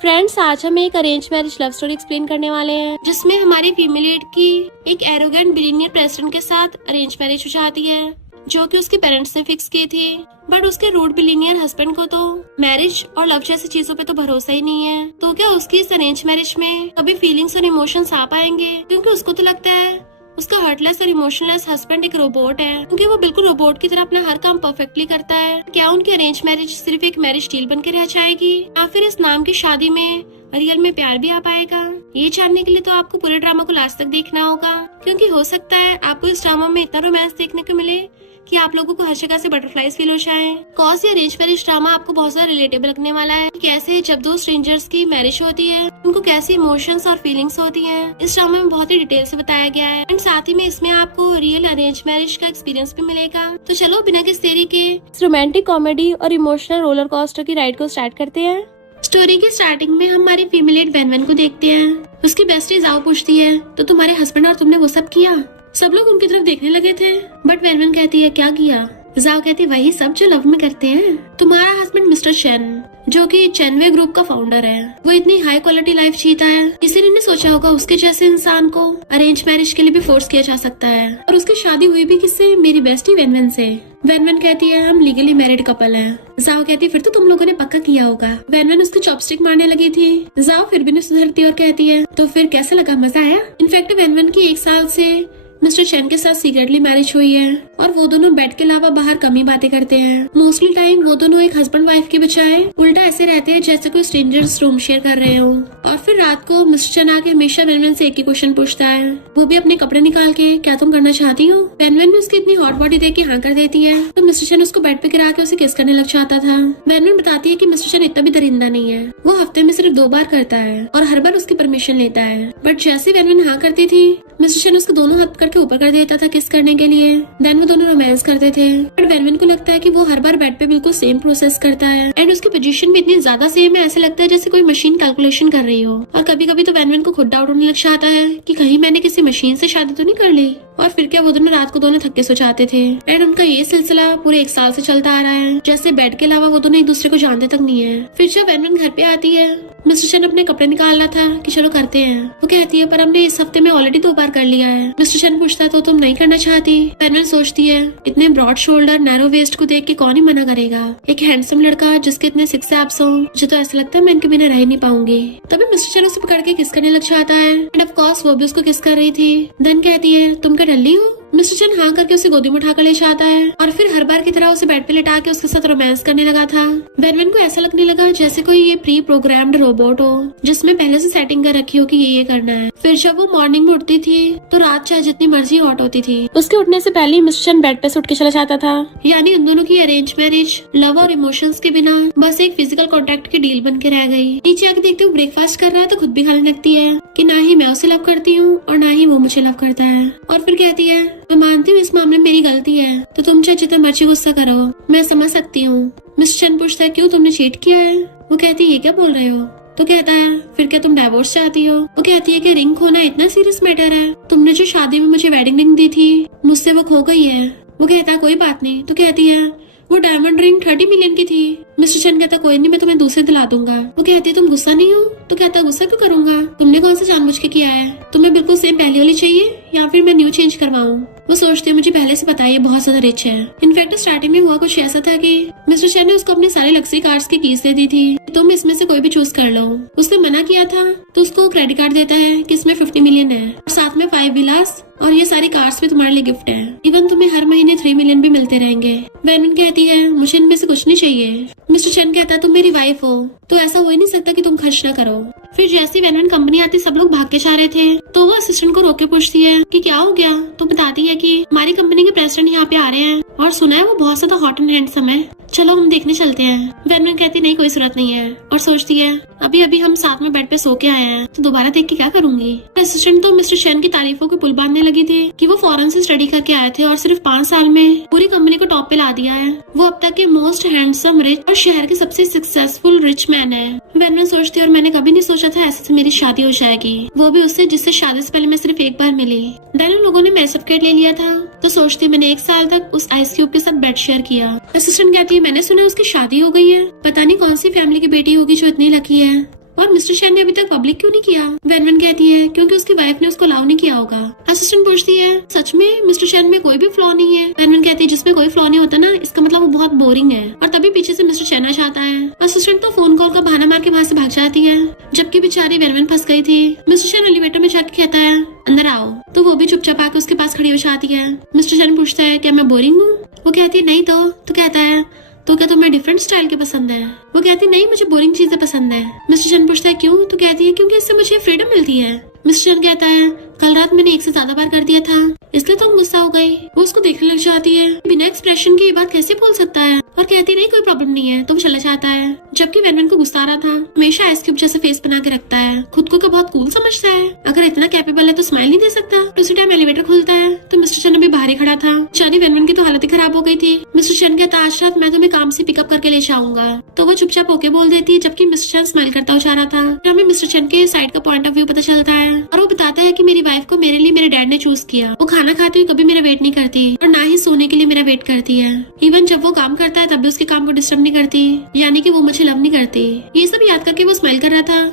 Friends, आज हम एक arrange marriage love story explain करने वाले हैं, जिसमें हमारी फीमेल लीड की एक एरोगेंट बिलीनियर प्रेसिडेंट के साथ अरेंज मैरिज हो जाती है, जो कि उसके पेरेंट्स ने फिक्स की थी। बट उसके रूड बिलीनियर हस्बैंड को तो मैरिज और लव जैसी चीजों पे तो भरोसा ही नहीं है। तो क्या उसकी इस अरेंज मैरिज में कभी फीलिंग्स और इमोशंस आ पाएंगे? क्योंकि उसको तो लगता है उसका हार्टलेस और इमोशनलेस हस्बैंड एक रोबोट है, क्योंकि वो बिल्कुल रोबोट की तरह अपना हर काम परफेक्टली करता है। क्या उनकी अरेंज मैरिज सिर्फ एक मैरिज डील बन के रह जाएगी, या फिर इस नाम की शादी में रियल में प्यार भी आ पाएगा? ये जानने के लिए तो आपको पूरे ड्रामा को लास्ट तक देखना होगा, क्योंकि हो सकता है आपको इस ड्रामा में इतना रोमांस देखने को मिले कि आप लोगों को हर जगह से बटरफ्लाईज फील हो जाए। कॉज ये अरेंज मैरिज ड्रामा आपको बहुत ज्यादा रिलेटेबल लगने वाला है। कैसे जब दो स्ट्रेंजर्स की मैरिज होती है, उनको कैसी इमोशंस और फीलिंग्स होती हैं, इस ड्रामा में बहुत ही डिटेल से बताया गया है। एंड साथ ही में इसमें आपको रियल अरेंज मैरिज का एक्सपीरियंस भी मिलेगा। तो चलो बिना किसी देरी के रोमांटिक कॉमेडी और इमोशनल रोलर कोस्टर की राइड को स्टार्ट करते हैं। स्टोरी की स्टार्टिंग में हम हमारी फीमेल लीड वैन को देखते हैं। उसकी बेस्टी जाओ पूछती है, तो तुम्हारे हस्बैंड और तुमने वो सब किया? सब लोग उनकी तरफ देखने लगे थे, बट वैन कहती है क्या किया? जाओ कहती है वही सब जो लव में करते हैं। तुम्हारा हस्बैंड मिस्टर चेन, जो कि चेनवे ग्रुप का फाउंडर है, वो इतनी हाई क्वालिटी लाइफ जीता है, किसी ने नहीं सोचा होगा उसके जैसे इंसान को अरेंज मैरिज के लिए भी फोर्स किया जा सकता है। और उसकी शादी हुई भी किससे? मेरी बेस्टी वैन से। वैन कहती है हम लीगली मैरिड कपल हैं। जाओ कहती है फिर तो तुम लोगों ने पक्का किया होगा। वैन उसकी चॉपस्टिक मारने लगी थी। जाओ फिर भी नहीं सुधरती और कहती है तो फिर कैसा लगा, मजा आया? इनफैक्ट वैन की 1 साल से मिस्टर चेन के साथ सीक्रेटली मैरिज हुई है, और वो दोनों बेड के अलावा बाहर कम ही बातें करते हैं। मोस्टली टाइम वो दोनों एक हस्बैंड वाइफ के बजाय उल्टा ऐसे रहते हैं जैसे कोई स्ट्रेंजर्स रूम शेयर कर रहे हो। और फिर रात को मिस्टर चेन आके हमेशा वैन से एक ही क्वेश्चन पूछता है, वो भी अपने कपड़े निकाल के, क्या तुम करना चाहती हो? वैन भी उसकी इतनी हॉट बॉडी देख के हाँ कर देती है, तो मिस्टर चेन उसको बेड पे गिरा के उसे किस करने लग जाता था। वैन बताती है कि मिस्टर चेन इतना भी दरिंदा नहीं है, वो हफ्ते में सिर्फ 2 बार करता है और हर बार उसकी परमिशन लेता है। बट जैसे वैन हाँ करती थी, मिस्टर चेन उसके दोनों हाथ करके ऊपर कर देता था किस करने के लिए। देन वो दोनों रोमांस करते थे। बट वैन को लगता है कि वो हर बार बेड पे बिल्कुल सेम प्रोसेस करता है, एंड उसकी पोजीशन भी इतनी ज्यादा सेम है, ऐसे लगता है जैसे कोई मशीन कैलकुलेशन कर रही हो। और कभी कभी तो वैन को खुद डाउट होने लग जाता है कि कहीं मैंने किसी मशीन से शादी तो नहीं कर ली। और फिर क्या वो दोनों रात को दोनों थक के सो जाते थे। एंड उनका ये सिलसिला पूरे 1 साल से चलता आ रहा है, जैसे बेड के अलावा वो दोनों एक दूसरे को जानते तक नहीं है। फिर जब वैन घर पे आती है, मिस्टर चेन अपने कपड़े निकाल रहा था कि चलो करते हैं। वो कहती है पर हमने इस हफ्ते में ऑलरेडी 2 बार कर लिया है। मिस्टर चेन पूछता है तो तुम नहीं करना चाहती? वैन सोचती है इतने ब्रॉड शोल्डर नैरो वेस्ट को देख के कौन ही मना करेगा। एक हैंडसम लड़का जिसके इतने 6 एब्स हो, मुझे तो ऐसा लगता है मैं इनके बिना रह नहीं पाऊंगी। तभी मिस्टर चेन उसे पकड़ के किस करने लग जाता है, एंड ऑफ कोर्स वो भी उसको किस कर रही थी। देन कहती है तुम क्या डल्ली हो? मिस्टर चेन हाँ करके उसे गोदी में उठाकर ले जाता है, और फिर हर बार की तरह उसे बेड पे लेटा के उसके साथ रोमांस करने लगा था। वैन को ऐसा लगने लगा जैसे कोई ये प्री प्रोग्राम्ड रोबोट हो, जिसमें पहले से सेटिंग कर रखी हो कि ये करना है। फिर जब वो मॉर्निंग में उठती थी तो रात चाहे जितनी मर्जी हॉट होती थी, उसके उठने से पहले मिस्टर चेन बेड पे से उठ के चला जाता था। यानी उन दोनों की अरेंज मैरिज लव और इमोशंस के बिना बस एक फिजिकल कॉन्टेक्ट की डील बन के रह गई। नीचे आके देखती हूँ ब्रेकफास्ट कर रहा है तो खुद भी खाने लगती है कि ना ही मैं उसे लव करती हूँ और ना ही वो मुझे लव करता है। और फिर कहती है मैं मानती हूँ इस मामले में मेरी गलती है, तो तुम चाहे जितना मर्जी गुस्सा करो, मैं समझ सकती हूँ। मिस्टर चेन पूछता है क्यों, तुमने चीट किया है? वो कहती है ये क्या बोल रहे हो? तो कहता है फिर क्या तुम डाइवोर्स चाहती हो? वो कहती है कि रिंग खोना इतना सीरियस मैटर है? तुमने जो शादी में मुझे वेडिंग रिंग दी थी मुझसे वो खो गई है। वो कहता है कोई बात नहीं। तो कहती है वो डायमंड रिंग 30 मिलियन की थी। मिस्टर चेन कहता कोई नहीं, मैं तुम्हें दूसरे दिला दूंगा। वो कहती है तुम गुस्सा नहीं हो? तो कहता गुस्सा क्यों करूंगा, तुमने कौन सा जानबूझ के किया है? तुम्हें बिल्कुल सेम पहले वाली चाहिए या फिर मैं न्यू चेंज करवाऊं? वो सोचती है मुझे पहले से पता है ये बहुत ज्यादा रिच है। इनफैक्ट स्टार्टिंग में हुआ कुछ ऐसा था कि मिस्टर चेन ने उसको अपने सारे लग्जरी कार्स की कीज दे दी थी, तुम इसमें से कोई भी चूज कर लो। उसने मना किया था तो उसको क्रेडिट कार्ड देता है कि इसमें 50 मिलियन है और साथ में 5 विलास और ये सारी कार्स भी तुम्हारे लिए गिफ्ट है। इवन तुम्हें हर महीने 3 मिलियन भी मिलते रहेंगे। वैन कहती है मुझे इनमें से कुछ नहीं चाहिए। मिस्टर चेन कहता है तुम मेरी वाइफ हो तो ऐसा हो ही नहीं सकता कि तुम खर्च ना करो। फिर जैसी वैन कंपनी आती सब लोग भाग के जा रहे थे, तो वो असिस्टेंट को रोक के पूछती है कि क्या हो गया? तो बताती है कि हमारी कंपनी के प्रेसिडेंट यहाँ पे आ रहे हैं और सुना है वो बहुत ज्यादा हॉट एंड हैंडसम है, चलो हम देखने चलते हैं। वैन कहती नहीं कोई जरूरत नहीं है, और सोचती है अभी अभी हम साथ में बेड पे सो के आए हैं तो दोबारा देख के क्या करूंगी। असिस्टेंट तो मिस्टर चेन की तारीफों के पुल बांधने लगी थी कि वो फॉरेन से स्टडी करके आए थे और सिर्फ 5 साल में पूरी कंपनी को टॉप पे ला दिया है। वो अब तक के मोस्ट हैंडसम रिच और शहर के सबसे सक्सेसफुल रिच मैन है। वैन सोचती है और मैंने कभी नहीं सोचा था ऐसे से मेरी शादी हो जाएगी, वो भी उससे जिससे शादी से पहले मैं सिर्फ 1 बार मिली। देन उन लोगों ने मेरा सर्टिफिकेट ले लिया था तो सोचती मैंने 1 साल तक उस आइस क्यूब के साथ बेड शेयर किया। असिस्टेंट कहती है मैंने सुना उसकी शादी हो गई है, पता नहीं कौन सी फैमिली की बेटी होगी जो इतनी लकी है। और मिस्टर चैन ने अभी तक पब्लिक क्यों नहीं किया? वेनवेन कहती है क्योंकि उसकी वाइफ ने उसको अलाउ नहीं किया होगा। असिस्टेंट पूछती है सच में मिस्टर चैन में कोई भी फ्लॉ नहीं है? वेनवेन कहती है जिसमें कोई फ्लॉ नहीं होता ना, इसका मतलब वो बहुत बोरिंग है। और तभी पीछे से मिस्टर चैन आ जाता है। असिस्टेंट तो फोन कॉल का बहाना मार के वहाँ से भाग जाती है, जबकि बेचारी वेनवेन फंस गई थी। मिस्टर चैन एलिवेटर में जाके कहता है अंदर आओ, तो वो भी चुपचाप आके उसके पास खड़ी हो जाती है। मिस्टर चैन पूछता है क्या मैं बोरिंग हूँ? वो कहती है नहीं तो कहता है तो क्या तुम्हें डिफरेंट स्टाइल के पसंद है? वो कहती है नहीं मुझे बोरिंग चीजें पसंद है। मिस्टर चैन पूछता है क्यों? तो कहती है क्योंकि इससे मुझे फ्रीडम मिलती है। मिस्टर चैन कहता है कल रात मैंने एक से ज्यादा बार कर दिया था, इसलिए तुम गुस्सा हो गई। वो उसको देखने लग जाती है, बिना एक्सप्रेशन के ये बात कैसे बोल सकता है? और कहती नहीं कोई प्रॉब्लम नहीं है, तो वो चला जाता है। जबकि वेनवेन को गुस्सा आ रहा था, हमेशा आइस क्यूब जैसे फेस बना के रखता है, खुद को बहुत कूल समझता है। अगर इतना कैपेबल है तो स्माइल नहीं दे सकता। उसी टाइम एलिवेटर खुलता है तो मिस्टर चैन अभी बाहर ही खड़ा था। चारी वेनवेन की तो हालत ही खराब हो गई थी। मिस्टर चैन कहता आज रात मैं तुम्हें काम से पिकअप करके ले जाऊंगा, तो वो चुपचाप ओके बोल देती है, जबकि मिस्टर चैन स्माइल करता हुआ जा रहा था। तो हमें मिस्टर चैन के साइड का पॉइंट ऑफ व्यू पता चलता है और वो बताता है कि मेरी वाइफ को मेरे लिए मेरे डैड ने चूज किया। वो खाना खाते हुए कभी मेरा वेट नहीं करती और ना ही सोने के लिए मेरा वेट करती है। इवन जब वो काम करता है तब भी उसके काम को डिस्टर्ब नहीं करती, यानी कि वो मुझे लव नहीं करती। ये सब याद करके वो स्माइल कर रहा था।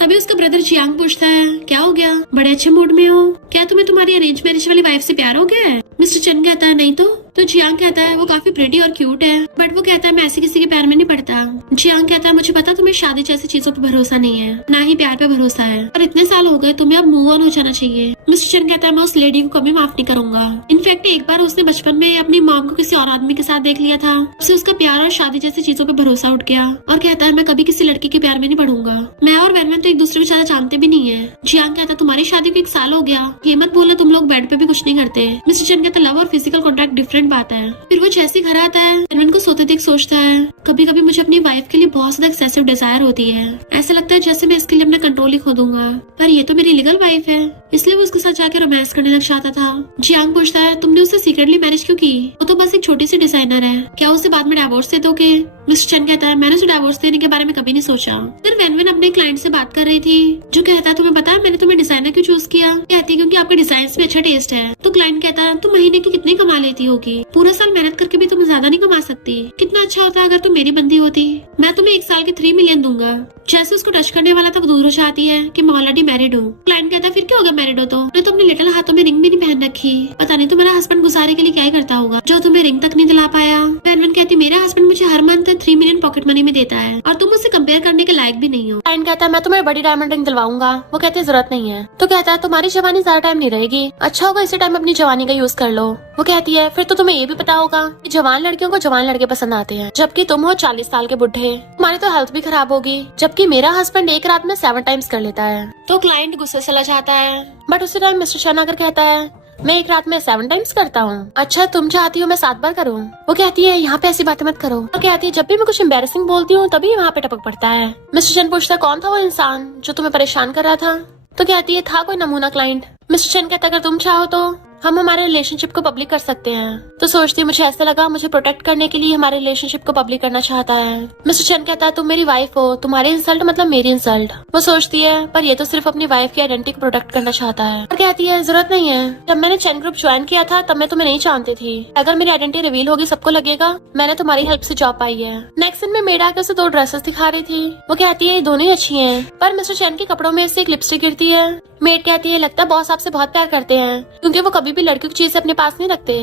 तभी उसका ब्रदर जियांग पूछता है क्या हो गया, बड़े अच्छे मूड में हो क्या? तुम्हें तुम्हारी अरेंज मैरिज वाली वाइफ से प्यार हो गया है? मिस्टर चैन कहता है नहीं तो जियांग कहता है वो काफी प्रिटी और क्यूट है, बट वो कहता है मैं ऐसे किसी के प्यार में नहीं पड़ता। जियांग कहता है मुझे पता तुम्हें शादी जैसी चीजों पे भरोसा नहीं है, ना ही प्यार पे भरोसा है, और इतने साल हो गए, तुम्हें अब मूव ऑन हो जाना चाहिए। मिस्टर चैन कहता है मैं उस लेडी को कभी माफ नहीं करूंगा। इनफैक्ट एक बार उसने बचपन में अपनी मॉम को किसी और आदमी के साथ देख लिया था, उससे उसका प्यार और शादी जैसी चीजों पे भरोसा उठ गया और कहता है मैं कभी किसी लड़की के प्यार में नहीं पड़ूंगा। मैं और वेनवेन तो एक दूसरे को ज्यादा जानते भी नहीं है। जियांग कहता है तुम्हारी शादी को 1 साल हो गया, ये मत बोलो तुम लोग बेड पे भी कुछ नहीं करते। मिस्टर चैन कहता है लव और फिजिकल कॉन्टैक्ट डिफरेंट बात है। फिर वो जैसे घर आता है वेनवेन को सोते देख सोचता है कभी कभी मुझे अपनी वाइफ के लिए बहुत ज्यादा एक्सेसिव डिजायर होती है, ऐसा लगता है जैसे मैं इसके लिए अपना कंट्रोल ही खो दूंगा, पर ये तो मेरी लीगल वाइफ है, इसलिए वो उसके साथ जाके रोमांस करने लग जाता था। जियांग पूछता है तुमने उससे सीक्रेटली मैरिज क्यों की? वो तो बस एक छोटी सी डिजाइनर है, क्या उसे बाद में डिवोर्स दे दोगे? मिस्टर चैन कहता है मैंने उसे डिवोर्स देने के बारे में कभी नहीं सोचा। फिर वेनवेन अपने क्लाइंट से बात कर रही थी, जो कहता है तुम्हें पता है मैंने तुम्हें डिजाइनर क्यों चूज किया? कहती है क्योंकि आपके डिजाइन में अच्छा टेस्ट है। तो क्लाइंट कहता है तुम महीने की कितनी कमा लेती होगी? पूरा साल मेहनत करके भी तुम ज्यादा नहीं कमा सकती। कितना अच्छा होता अगर तुम मेरी बंदी होती, मैं तुम्हें 1 साल के 3 मिलियन दूंगा। जैसे उसको टच करने वाला था वो दूर हो जाती है कि मैं ऑलरेडी मैरिड हूँ। क्लाइंट कहता है फिर क्या होगा मैरिड हो तो? मैं तो अपने लिटिल हाथों में रिंग भी नहीं पहन रखी, पता नहीं तुम्हारा हस्बैंड गुजारे के लिए क्या ही करता होगा जो तुम्हें रिंग तक नहीं दिला पाया। वेनवेन कहती मेरा हस्बैंड मुझे हर मंथ 3 मिलियन पॉकेट मनी में देता है और तुम मुझसे कंपेयर करने के लायक भी नहीं हो। क्लाइंट कहता है मैं तुम्हें बड़ी डायमंड रिंग दिलवाऊंगा। वो कहते हैं जरूरत नहीं है। तो कहता है तुम्हारी जवानी ज्यादा टाइम नहीं रहेगी, अच्छा होगा इसी टाइम अपनी जवानी का यूज कर लो। वो कहती है फिर तो तुम्हें ये भी पता होगा कि जवान लड़कियों को जवान लड़के पसंद आते हैं, जबकि तुम हो 40 साल के बुढ़े, तुम्हारी तो हेल्थ भी खराब होगी, जबकि मेरा हस्बैंड एक रात में 7 टाइम्स कर लेता है। तो क्लाइंट गुस्से से चला जाता है, बट उसी टाइम मिस्टर चैन आकर कहता है मैं एक रात में 7 टाइम्स करता हूँ। अच्छा तुम चाहती हो मैं 7 बार करूँ? वो कहती है यहाँ पे ऐसी बातें मत करो। वो कहती है जब भी मैं कुछ एम्बैरेसिंग बोलती हूँ तभी वहाँ पे टपक पड़ता है। मिस्टर चैन पूछता है कौन था वो इंसान जो तुम्हें परेशान कर रहा था? तो कहती है था कोई नमूना क्लाइंट। मिस्टर चैन कहता है अगर तुम चाहो तो हम हमारे रिलेशनशिप को पब्लिक कर सकते हैं। तो सोचती है मुझे ऐसा लगा मुझे प्रोटेक्ट करने के लिए हमारे रिलेशनशिप को पब्लिक करना चाहता है। मिस्टर चैन कहता है तुम मेरी वाइफ हो, तुम्हारी इंसल्ट मतलब मेरी इंसल्ट। वो सोचती है पर ये तो सिर्फ अपनी वाइफ की आइडेंटिटी को प्रोटेक्ट करना चाहता है। और कहती है जरूरत नहीं है, जब मैंने चैन ग्रुप ज्वाइन किया था तब मैं तुम्हें नहीं जानती थी, अगर मेरी आइडेंटिटी रिवील होगी सबको लगेगा मैंने तुम्हारी हेल्प से जॉब पाई है। नेक्स्ट दिन में मेड आकर उसे 2 ड्रेसेस दिखा रही थी। वो कहती है ये दोनों ही अच्छी है, पर मिस्टर चैन के कपड़ों में से एक लिपस्टिक गिरती है। मेड कहती है लगता है बॉस आपसे बहुत प्यार करते हैं, क्योंकि वो कभी भी लड़कियों की चीजें अपने पास नहीं रखते।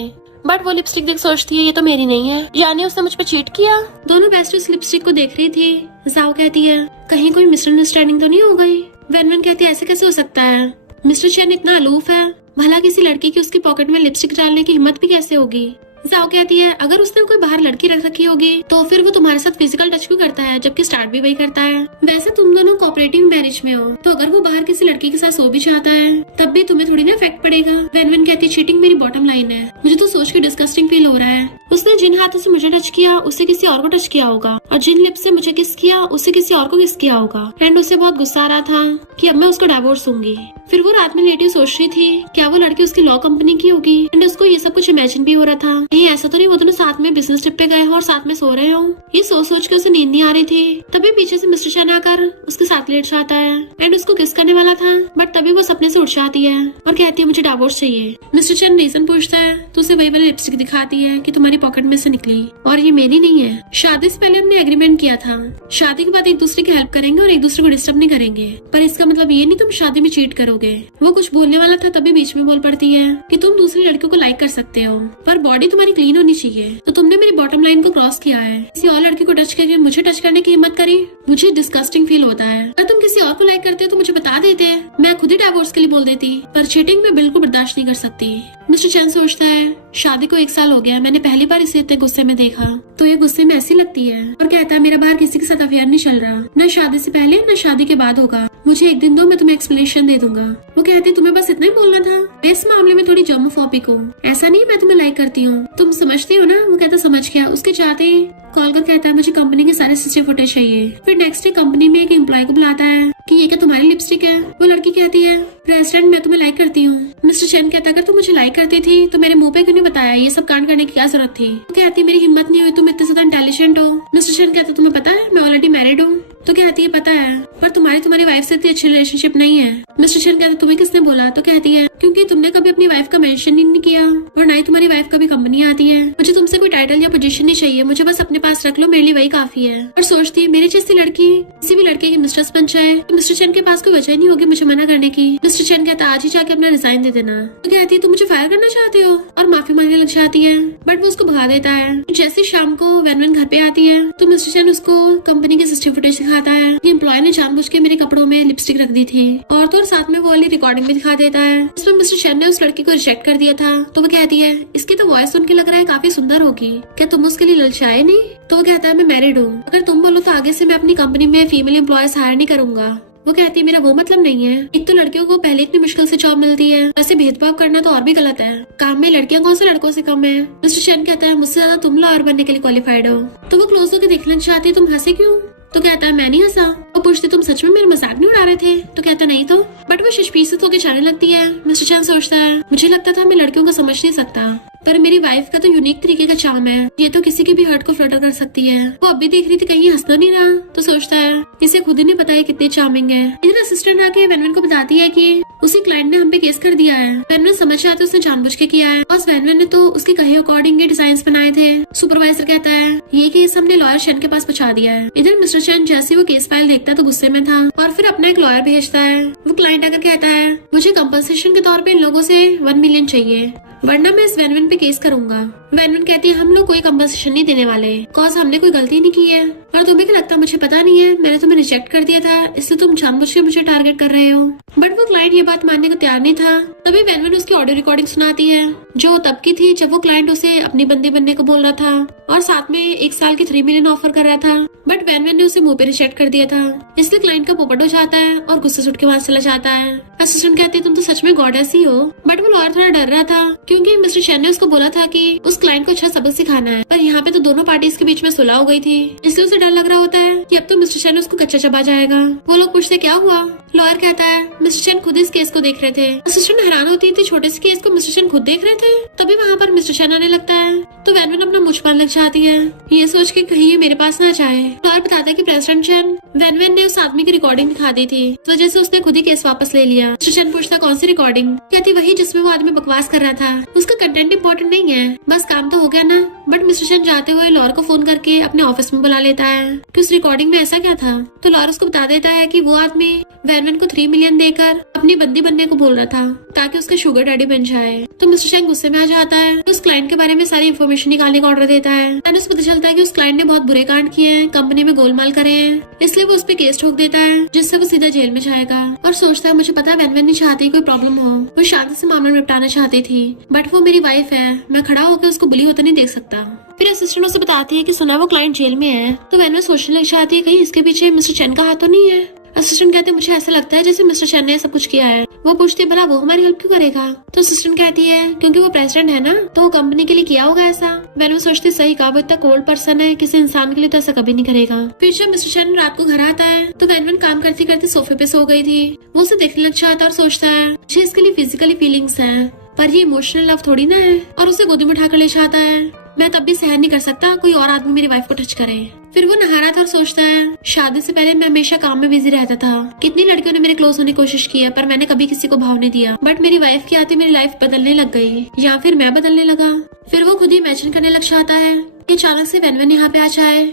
बट वो लिपस्टिक देख सोचती है ये तो मेरी नहीं है, यानी उसने मुझ पे चीट किया। दोनों बेस्ट उस लिपस्टिक को देख रही थी। जाओ कहती है कहीं कोई मिसअंडरस्टैंडिंग तो नहीं हो गई? वेनवेन कहती है ऐसे कैसे हो सकता है, मिस्टर चैन इतना अलूफ है, भला किसी लड़की की उसकी पॉकेट में लिपस्टिक डालने की हिम्मत भी कैसे होगी? जाओ कहती है अगर उसने कोई बाहर लड़की रख रखी होगी तो फिर वो तुम्हारे साथ फिजिकल टच क्यों करता है, जबकि स्टार्ट भी वही करता है। वैसे तुम दोनों कोऑपरेटिव मैरिज में हो, तो अगर वो बाहर किसी लड़की के साथ सो भी चाहता है तब भी तुम्हें थोड़ी ना इफेक्ट पड़ेगा। वेनवेन कहती है चीटिंग मेरी बॉटम लाइन है, मुझे तो सोच के डिस्गस्टिंग फील हो रहा है। उसने जिन हाथों से मुझे टच किया उससे किसी और को टच किया होगा, और जिन लिप्स से मुझे किस किया उससे किसी और को किस किया होगा। एंड उसे बहुत गुस्सा आ रहा था कि अब मैं उसको डिवोर्स दूंगी। फिर वो रात में लेटी सोच रही थी क्या वो लड़की उसकी लॉ कंपनी की होगी, एंड उसको ये सब कुछ इमेजिन भी हो रहा था। नहीं ऐसा तो नहीं वो दोनों साथ में बिजनेस ट्रिप पे गए हो और साथ में सो रहे हो। ये सोच के उसे नींद नहीं आ रही थी। तभी पीछे से मिस्टर चैन आकर उसके साथ लेट जाता है एंड उसको किस करने वाला था, बट तभी वो सपने से उठ जाती है और कहती है मुझे डिवोर्स चाहिए। मिस्टर चैन रीजन पूछता है तो उसे वही वाली लिपस्टिक दिखाती है कि तुम्हारी पॉकेट में से निकली और ये मेरी नहीं है। शादी से पहले हमने एग्रीमेंट किया था, शादी के बाद एक दूसरे की हेल्प करेंगे और एक दूसरे को डिस्टर्ब नहीं करेंगे, पर इसका मतलब ये नहीं तुम शादी में चीट करोगे। वो कुछ बोलने वाला था तभी बीच में बोल पड़ती है कि तुम दूसरी लड़कियों को लाइक कर सकते हो पर बॉडी तुम्हारी क्लीन होनी चाहिए, तो तुमने मेरी बॉटम लाइन को क्रॉस किया है। किसी और लड़की को टच करके मुझे टच करने की हिम्मत करी, मुझे डिस्गस्टिंग फील होता है। अगर तुम किसी और को लाइक करते हो तो मुझे बता देते, मैं खुद ही डिवोर्स के लिए बोल देती, पर चीटिंग में बिल्कुल बर्दाश्त नहीं कर सकती। मिस्टर चैन सोचता है शादी को 1 साल हो गया, मैंने पहली बार इसे इतने गुस्से में देखा, तो ये गुस्से में ऐसी लगती है। और कहता है मेरा बाहर किसी के साथ अफेयर नहीं चल रहा, न शादी से पहले न शादी के बाद होगा, मुझे 1 दिन दो, मैं तुम्हें एक्सप्लेनेशन दे दूंगा। वो कहती तुम्हें बस इतना ही बोलना था, मैं इस मामले में थोड़ी जर्मोफोबिक हूँ, ऐसा नहीं मैं तुम्हें लाइक करती हूँ, तुम समझती हो ना। वो कहता समझ गया। उसके चाहते ही कॉल कर कहता है मुझे कंपनी के सारे सीसीटीवी फुटेज चाहिए। फिर नेक्स्ट डे कंपनी में एक एम्प्लॉय को बुलाता है कि ये क्या तुम्हारी लिपस्टिक है। वो लड़की कहती है प्रेसिडेंट मैं तुम्हें लाइक करती हूँ। मिस्टर चैन कहता अगर तुम मुझे लाइक करती थी तो मेरे मुंह पे क्यों नहीं बताया, ये सब कांड करने की क्या जरूरत थी। वो कहती मेरी हिम्मत नहीं हुई, तुम इतने ज्यादा इंटेलिजेंट हो। मिस्टर चैन कहता तुम्हें पता है मैं ऑलरेडी मैरिड हूँ। तो कहती है पता है, पर तुम्हारी वाइफ से इतनी अच्छी रिलेशनशिप नहीं है। मिस्टर चैन कहता तुम्हें किसने बोला। तो कहती है क्योंकि तुमने कभी अपनी वाइफ का मेंशन ही नहीं किया और ना ही तुम्हारी वाइफ कभी कंपनी आती है। मुझे तुमसे कोई टाइटल या पोजीशन नहीं चाहिए, मुझे बस अपने पास रख लो, मेरे लिए वही काफी है। और सोचती है मेरी जैसी लड़की किसी भी लड़के की मिस्ट्रेस बन जाए तो मिस्टर चैन के पास कोई वजह नहीं होगी मुझे मना करने की। मिस्टर चैन कहता आज ही जाके अपना रिजाइन दे देना। तो कहती है तुम मुझे फायर करना चाहते हो और माफी मांगने लग जाती है, बट वो उसको भगा देता है। जैसे शाम को वैन घर पे आती है तो मिस्टर चैन उसको कंपनी के सीसीटीवी फुटेज दिखाता है कि एम्प्लॉय ने जानबूझ के मेरे कपड़ों में लिपस्टिक रख दी थी, और तो और साथ में वो वाली रिकॉर्डिंग भी दिखा देता है जिसमें मिस्टर चैन ने उस लड़की को रिजेक्ट कर दिया था। तो वो कहती है इसकी तो वॉइस सुन के लग रहा है काफी सुंदर होगी, क्या तुम उसके लिए ललचाए नहीं। तो वो कहता है मैं मैरिड हूँ, अगर तुम बोलो तो आगे से मैं अपनी कंपनी में फीमेल एम्प्लॉयज हायर नहीं करूंगा। वो कहती है मेरा वो मतलब नहीं है, एक तो लड़कियों को पहले इतनी मुश्किल से जॉब मिलती है, वैसे भेदभाव करना तो और भी गलत है, काम में लड़कियां कौन से लड़कों से कम है। मिस्टर चैन कहता है मुझसे ज्यादा तुम लॉयर बनने के लिए क्वालिफाइड हो। तो वो क्लोज होकर देखना चाहती है तुम हंसे क्यों। तो कहता है मैं नहीं हंसा। वो पूछती तुम सच में मेरा मजाक नहीं उड़ा रहे थे। तो कहता नहीं तो, बट वो शशपीसित होकर जाने लगती है। मिस्टर चैन सोचता है मुझे लगता था मैं लड़कियों को समझ नहीं सकता, पर मेरी वाइफ का तो यूनिक तरीके का चार्म है, ये तो किसी की भी हर्ट को फ्लटर कर सकती है। वो अभी देख रही थी कहीं हंसना नहीं रहा, तो सोचता है इसे खुद ही नहीं पता है कितने चार्मिंग है। इधर असिस्टेंट आके वैनवन को बताती है कि उसी क्लाइंट ने हम पे केस कर दिया है। वैनवन समझ जाते उसने जानबूझ के किया है और वैनवन ने तो उसके कहे अकॉर्डिंग डिजाइन बनाए थे। सुपरवाइजर कहता है ये केस हमने लॉयर चैन के पास पहुंचा दिया है। इधर मिस्टर चैन जैसे वो केस फाइल देखता है तो गुस्से में था और फिर अपना एक लॉयर भेजता है। वो क्लाइंट आकर कहता है मुझे कंपनसेशन के तौर पे इन लोगों से 1 मिलियन चाहिए, वरना मैं इस वैनवन पे केस करूंगा। वैनवन कहती है हम लोग कोई कंपनसेशन नहीं देने वाले, कॉज हमने कोई गलती नहीं की है। और तुम्हें क्या लगता मुझे पता नहीं है, मैंने तुम्हें रिजेक्ट कर दिया था, इसलिए तुम जानबूझ के मुझे टारगेट कर रहे हो। बट वो क्लाइंट ये बात मानने को तैयार नहीं था। तभी वैनवन उसकी ऑडियो रिकॉर्डिंग सुनाती है जो तब की थी जब वो क्लाइंट उसे अपनी बंदी बनने को बोल रहा था और साथ में 1 साल की 3 मिलियन ऑफर कर रहा था, बट वैनवन ने उसे मुंह पे रिजेक्ट कर दिया था। इसलिए क्लाइंट का पोपट हो जाता है और गुस्से से उठ के वहां चला जाता है। असिस्टेंट कहती है तुम तो सच में गॉडेस ही हो। बट वो लॉयर थोड़ा डर रहा था क्योंकि मिस्टर चैन ने उसको बोला था कि उस क्लाइंट को अच्छा सबक सिखाना है, पर यहाँ पे तो दोनों पार्टीज के बीच में सुलह हो गई थी, इसलिए उसे डर लग रहा होता है कि अब तो मिस्टर चैन उसको कच्चा चबा जाएगा। वो लोग पूछते क्या हुआ। लॉयर कहता है मिस्टर चैन खुद इस केस को देख रहे थे। असिस्टेंट हैरान होती है छोटे से केस को मिस्टर चैन खुद देख रहे थे। तभी वहाँ पर मिस्टर चैन आने लगता है तो वैनवन अपना मुझ पर लग जाती है, ये सोच के कहीं ये मेरे पास ना जाए। लॉयर बताता है कि प्रेसिडेंट चैन वैनवन ने उस आदमी की रिकॉर्डिंग दिखा दी थी, इस वजह से उसने खुद ही केस वापस ले लिया। मिस्टर चैन पूछता कौन सी रिकॉर्डिंग। कहती वही जिसमें वो आदमी बकवास कर रहा था, उसका कंटेंट इम्पोर्टेंट नहीं है, बस काम तो हो गया ना। बट मिस्टर चैन जाते हुए लॉयर को फोन करके अपने ऑफिस में बुला लेता है कि उस रिकॉर्डिंग में ऐसा क्या था। तो लॉयर उसको बता देता है कि वो आदमी वैनवन को 3 मिलियन देकर अपनी बंदी बनने को बोल रहा था ताकि उसके शुगर डैडी बन जाए। तो मिस्टर चैन गुस्से में आ जाता है, उस क्लाइंट के बारे में सारी इन्फॉर्मेशन निकालने का ऑर्डर देता है। उसे पता चलता है कि उस क्लाइंट ने बहुत बुरे कांड किए हैं, कंपनी में गोलमाल करे हैं, इसलिए वो उस पे केस ठोक देता है जिससे वो सीधा जेल में जाएगा। और सोचता है मुझे पता है वैनवन नहीं चाहती कोई प्रॉब्लम हो, वो शांति से मामला निपटाना चाहती थी, बट वो मेरी वाइफ है, मैं खड़ा होकर उसको बुली होता नहीं देख सकता। फिर असिस्टेंट उसे बताती है कि सुना वो क्लाइंट जेल में है। तो वैनवन सोचने लग जाती है कहीं इसके पीछे मिस्टर चैन का हाथ तो नहीं है। असिस्टेंट कहते मुझे ऐसा लगता है जैसे मिस्टर चैन ने सब कुछ किया है। वो पूछती है भला वो हमारी हेल्प क्यों करेगा। तो असिस्टेंट कहती है क्योंकि वो प्रेसिडेंट है ना, तो वो कंपनी के लिए किया होगा ऐसा। वैनवन सोचती सही कहा, वो इतना कोल्ड पर्सन है, किसी इंसान के लिए तो ऐसा कभी नहीं करेगा। फिर जब मिस्टर चैन रात को घर आता है तो वैनवन काम करते करते सोफे पे सो गई थी। वो उसे देखने लग जाता है और सोचता है मुझे इसके लिए फिजिकली फीलिंग्स है, पर ये इमोशनल लव थोड़ी ना है, और उसे गोदी में उठाकर ले जाता है। मैं तब भी सहन नहीं कर सकता कोई और आदमी मेरी वाइफ को टच करे। फिर वो नहा रहा था और सोचता है, शादी से पहले मैं हमेशा काम में बिजी रहता था। कितनी लड़कियों ने मेरे क्लोज होने की कोशिश की है, पर मैंने कभी किसी को भाव नहीं दिया। बट मेरी वाइफ की आते मेरी लाइफ बदलने लग गई, या फिर मैं बदलने लगा। फिर वो खुद ही इमेजिन करने लग जाता है कि अचानक से वेनवेन यहाँ पे आ जाए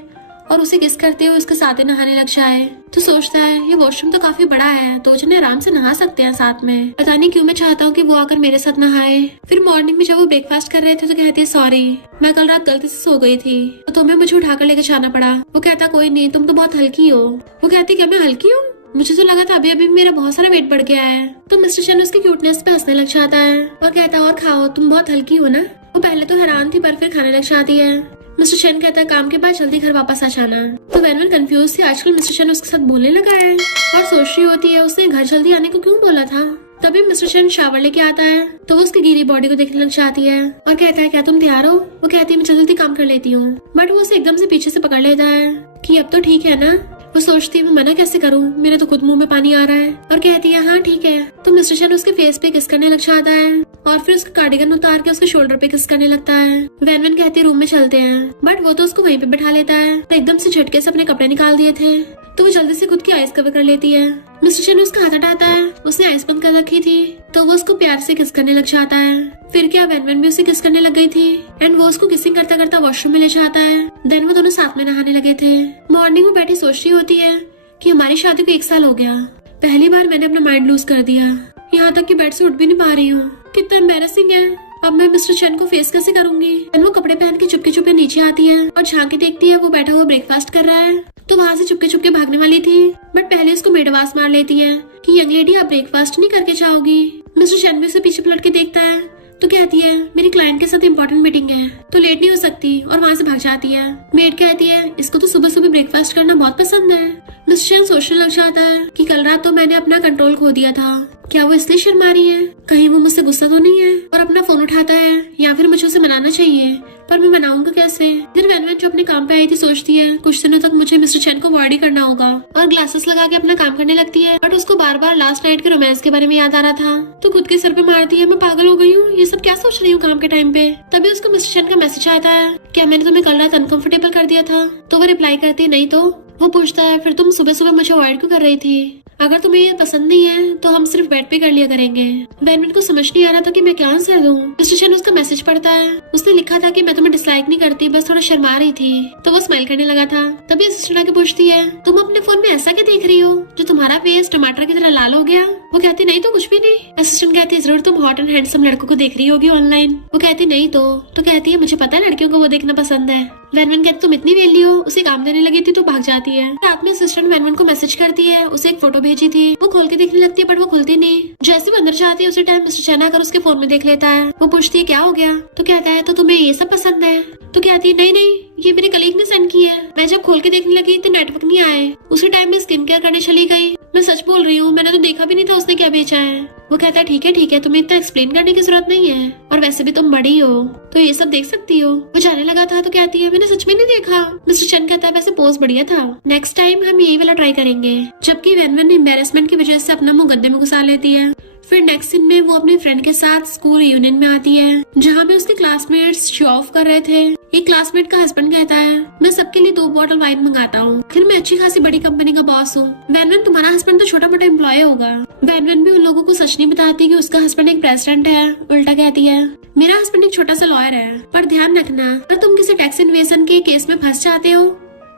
और उसे किस करते हुए उसके साथ ही नहाने लग जाए। तो सोचता है, ये वॉशरूम तो काफी बड़ा है, दो जने आराम से नहा सकते हैं साथ में। पता नहीं क्यों मैं चाहता हूँ कि वो आकर मेरे साथ नहाए। फिर मॉर्निंग में जब वो ब्रेकफास्ट कर रहे थे तो कहती है, सॉरी मैं कल रात गलती से सो गई थी तो तुम्हें मुझे उठाकर लेकर जाना पड़ा। वो कहता, कोई नहीं, तुम तो बहुत हल्की हो। वो कहती, क्या मैं हल्की हूँ? मुझे तो लगा था अभी अभी मेरा बहुत सारा वेट बढ़ गया है। तो मिस्टर चैन उसकी क्यूटनेस पे हंसने लग जाता है और कहता है, और खाओ, तुम बहुत हल्की हो ना। वो पहले तो हैरान थी पर फिर खाने लग जाती है। मिस्टर चैन कहता है, काम के बाद जल्दी घर वापस आ जाना। तो वेनवेन कंफ्यूज थी, आजकल मिस्टर चैन उसके साथ बोलने लगा है और सोच रही होती है उसने घर जल्दी आने को क्यों बोला था। तभी मिस्टर चैन शावर लेके आता है तो वो उसकी गीली बॉडी को देखने लग जाती है और कहता है, क्या तुम तैयार हो? वो कहती है, मैं जल्दी काम कर लेती हूँ। बट वो उसे एकदम से पीछे से पकड़ लेता है कि अब तो ठीक है ना। वो सोचती है, मैं मना कैसे करूँ, मेरे तो खुद मुंह में पानी आ रहा है। और कहती है, हाँ ठीक है। तो मिस्टर चैन उसके फेस पे किस करने लग जाता है और फिर उसका कार्डिगन उतार के उसके शोल्डर पे किस करने लगता है। वेनवेन कहती है, रूम में चलते हैं। बट वो तो उसको वहीं पे बैठा लेता है। एकदम से झटके से अपने कपड़े निकाल दिए थे तो वो जल्दी से खुद की आइस कवर कर लेती है। मिस्टर चैन उसका हाथ हटाता है, उसने आइस बंद कर रखी थी तो वो उसको प्यार से किस करने लग जाता है। फिर क्या वेनवेन भी उसे किस करने लग गई थी एंड वो उसको किसिंग करता करता वॉशरूम में ले जाता है। देन वो दोनों साथ में नहाने लगे थे। मॉर्निंग में बैठी सोच रही होती है कि हमारी शादी को 1 साल हो गया, पहली बार मैंने अपना माइंड लूज कर दिया, यहाँ तक कि बेड से उठ भी नहीं पा रही हूँ। कितना एम्बैरेसिंग है, अब मैं मिस्टर चैन को फेस कैसे करूंगी। एंड वो कपड़े पहन के चुपके चुपके नीचे आती है और झांक के देखती है वो बैठा हुआ ब्रेकफास्ट कर रहा है। तो वहाँ से चुपके चुपके भागने वाली थी बट पहले उसको मेड आवाज मार लेती है कि यंग लेडी, आप ब्रेकफास्ट नहीं करके जाओगी। मिस्टर चैन भी उसे पीछे पलट के देखता है तो कहती है, मेरी क्लाइंट के साथ इंपॉर्टेंट मीटिंग है तो लेट नहीं हो सकती, और वहाँ से भाग जाती है। मेड कहती है, इसको तो सुबह सुबह ब्रेकफास्ट करना बहुत पसंद है। मिस्टर चैन सोचने लग जाता है कि कल रात तो मैंने अपना कंट्रोल खो दिया था, क्या वो इसलिए शर्मा रही है, कहीं वो मुझसे गुस्सा तो नहीं है। और अपना फोन उठाता है, या फिर मुझे उसे मनाना चाहिए, पर मैं मनाऊंगा कैसे। फिर वेनवेन जो अपने काम पे आई थी सोचती है, कुछ दिनों तक मुझे मिस्टर चैन को अवॉइड ही करना होगा, और ग्लासेस लगा के अपना काम करने लगती है। बट उसको बार बार लास्ट नाइट के रोमांस के बारे में याद आ रहा था तो खुद के सर पे मारती है, मैं पागल हो गई हूँ, ये सब क्या सोच रही हूँ काम के टाइम पे। तभी उसको मिस्टर चैन का मैसेज आता है, क्या मैंने तुम्हें कल रात अनकंफर्टेबल कर दिया था। तो वो रिप्लाई करती है, नहीं। तो वो पूछता है, फिर तुम सुबह सुबह मुझे अवॉइड क्यों कर रही थी, अगर तुम्हें ये पसंद नहीं है तो हम सिर्फ बेड पे कर लिया करेंगे। वेनवेन को समझ नहीं आ रहा था कि मैं क्या आंसर दूं। मिस्टर चैन उसका मैसेज पढ़ता है, उसने लिखा था कि मैं तुम्हें डिसलाइक नहीं करती, बस थोड़ा शर्मा रही थी। तो वो स्माइल करने लगा था। तभी असिस्टेंट आके पूछती है, तुम अपने फोन में ऐसा क्या देख रही हो जो तुम्हारा फेस टमाटर की तरह लाल हो गया। वो कहती, नहीं तो कुछ भी नहीं। असिस्टेंट कहती है, जरूर तुम हॉट एंड हैंडसम लड़कों को देख रही होगी ऑनलाइन। वो कहती, नहीं तो कहती है, मुझे पता है लड़कियों को वो देखना पसंद है। वेनवेन कहती, तुम इतनी वेली हो, उसे काम देने लगी थी तो भाग जाती है। रात में असिस्टेंट वेनवेन को मैसेज करती है, उसे एक फोटो भेजी थी, वो खोल के देखने लगती है बट वो खुलती नहीं। जैसे वो अंदर जाती है उसी टाइम मिस्टर चैन आकर उसके फोन में देख लेता है। वो पूछती है, क्या हो गया। तो कहता है, तो तुम्हें ये सब पसंद है। तो कहती है, नहीं, ये मेरे कलीग ने सेंड की है, मैं जब खोल के देखने लगी तो नेटवर्क नहीं आए, उसी टाइम में स्किन केयर करने चली गई। मैं सच बोल रही हूँ, मैंने तो देखा भी नहीं था उसने क्या बेचा है। वो कहता है, ठीक है, तुम्हें इतना एक्सप्लेन करने की जरूरत नहीं है, और वैसे भी तुम बड़ी हो तो ये सब देख सकती हो। वो जाने लगा था तो कहती है, मैंने सच में नहीं देखा। मिस्टर चैन कहता है, वैसे पोज बढ़िया था, नेक्स्ट टाइम हम यही वाला ट्राई करेंगे। जबकि वेनवेन एम्बैरेसमेंट की वजह से अपना मुंह गद्दे में घुसा लेती है। फिर नेक्स्ट सीन में वो अपने फ्रेंड के साथ स्कूल रियूनियन में आती है जहाँ पे उसके क्लासमेट्स शो ऑफ कर रहे थे। एक क्लासमेट का हस्बैंड कहता है, मैं सबके लिए 2 बॉटल वाइन मंगाता हूँ, फिर मैं अच्छी खासी बड़ी कंपनी का बॉस हूँ। वेनवेन, तुम्हारा हस्बैंड तो छोटा मोटा एम्प्लॉय होगा। वेनवेन भी उन लोगों को सच नहीं बताती कि उसका हस्बैंड एक प्रेसिडेंट है, उल्टा कहती है, मेरा हस्बैंड एक छोटा सा लॉयर है, पर ध्यान रखना अगर तुम किसी टैक्स इन्वेजन के केस में फंस जाते हो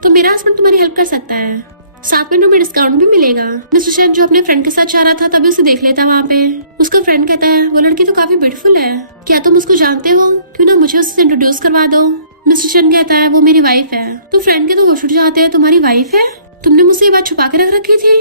तो मेरा हस्बैंड तुम्हारी हेल्प कर सकता है, साथ में तुम्हें डिस्काउंट भी मिलेगा। मिस्टर चैन जो अपने फ्रेंड के साथ जा रहा था तभी उसे देख लेता वहाँ पे। उसका फ्रेंड कहता है, वो लड़की तो काफी ब्यूटीफुल है, क्या तुम उसको जानते हो, क्यों ना मुझे उससे इंट्रोड्यूस करवा दो। मिस्टर चैन कहता है, वो मेरी वाइफ है। तो फ्रेंड के तो होश उड़ जाते हैं, तुम्हारी वाइफ है, तुमने मुझसे ये बात छुपा के रख रखी थी,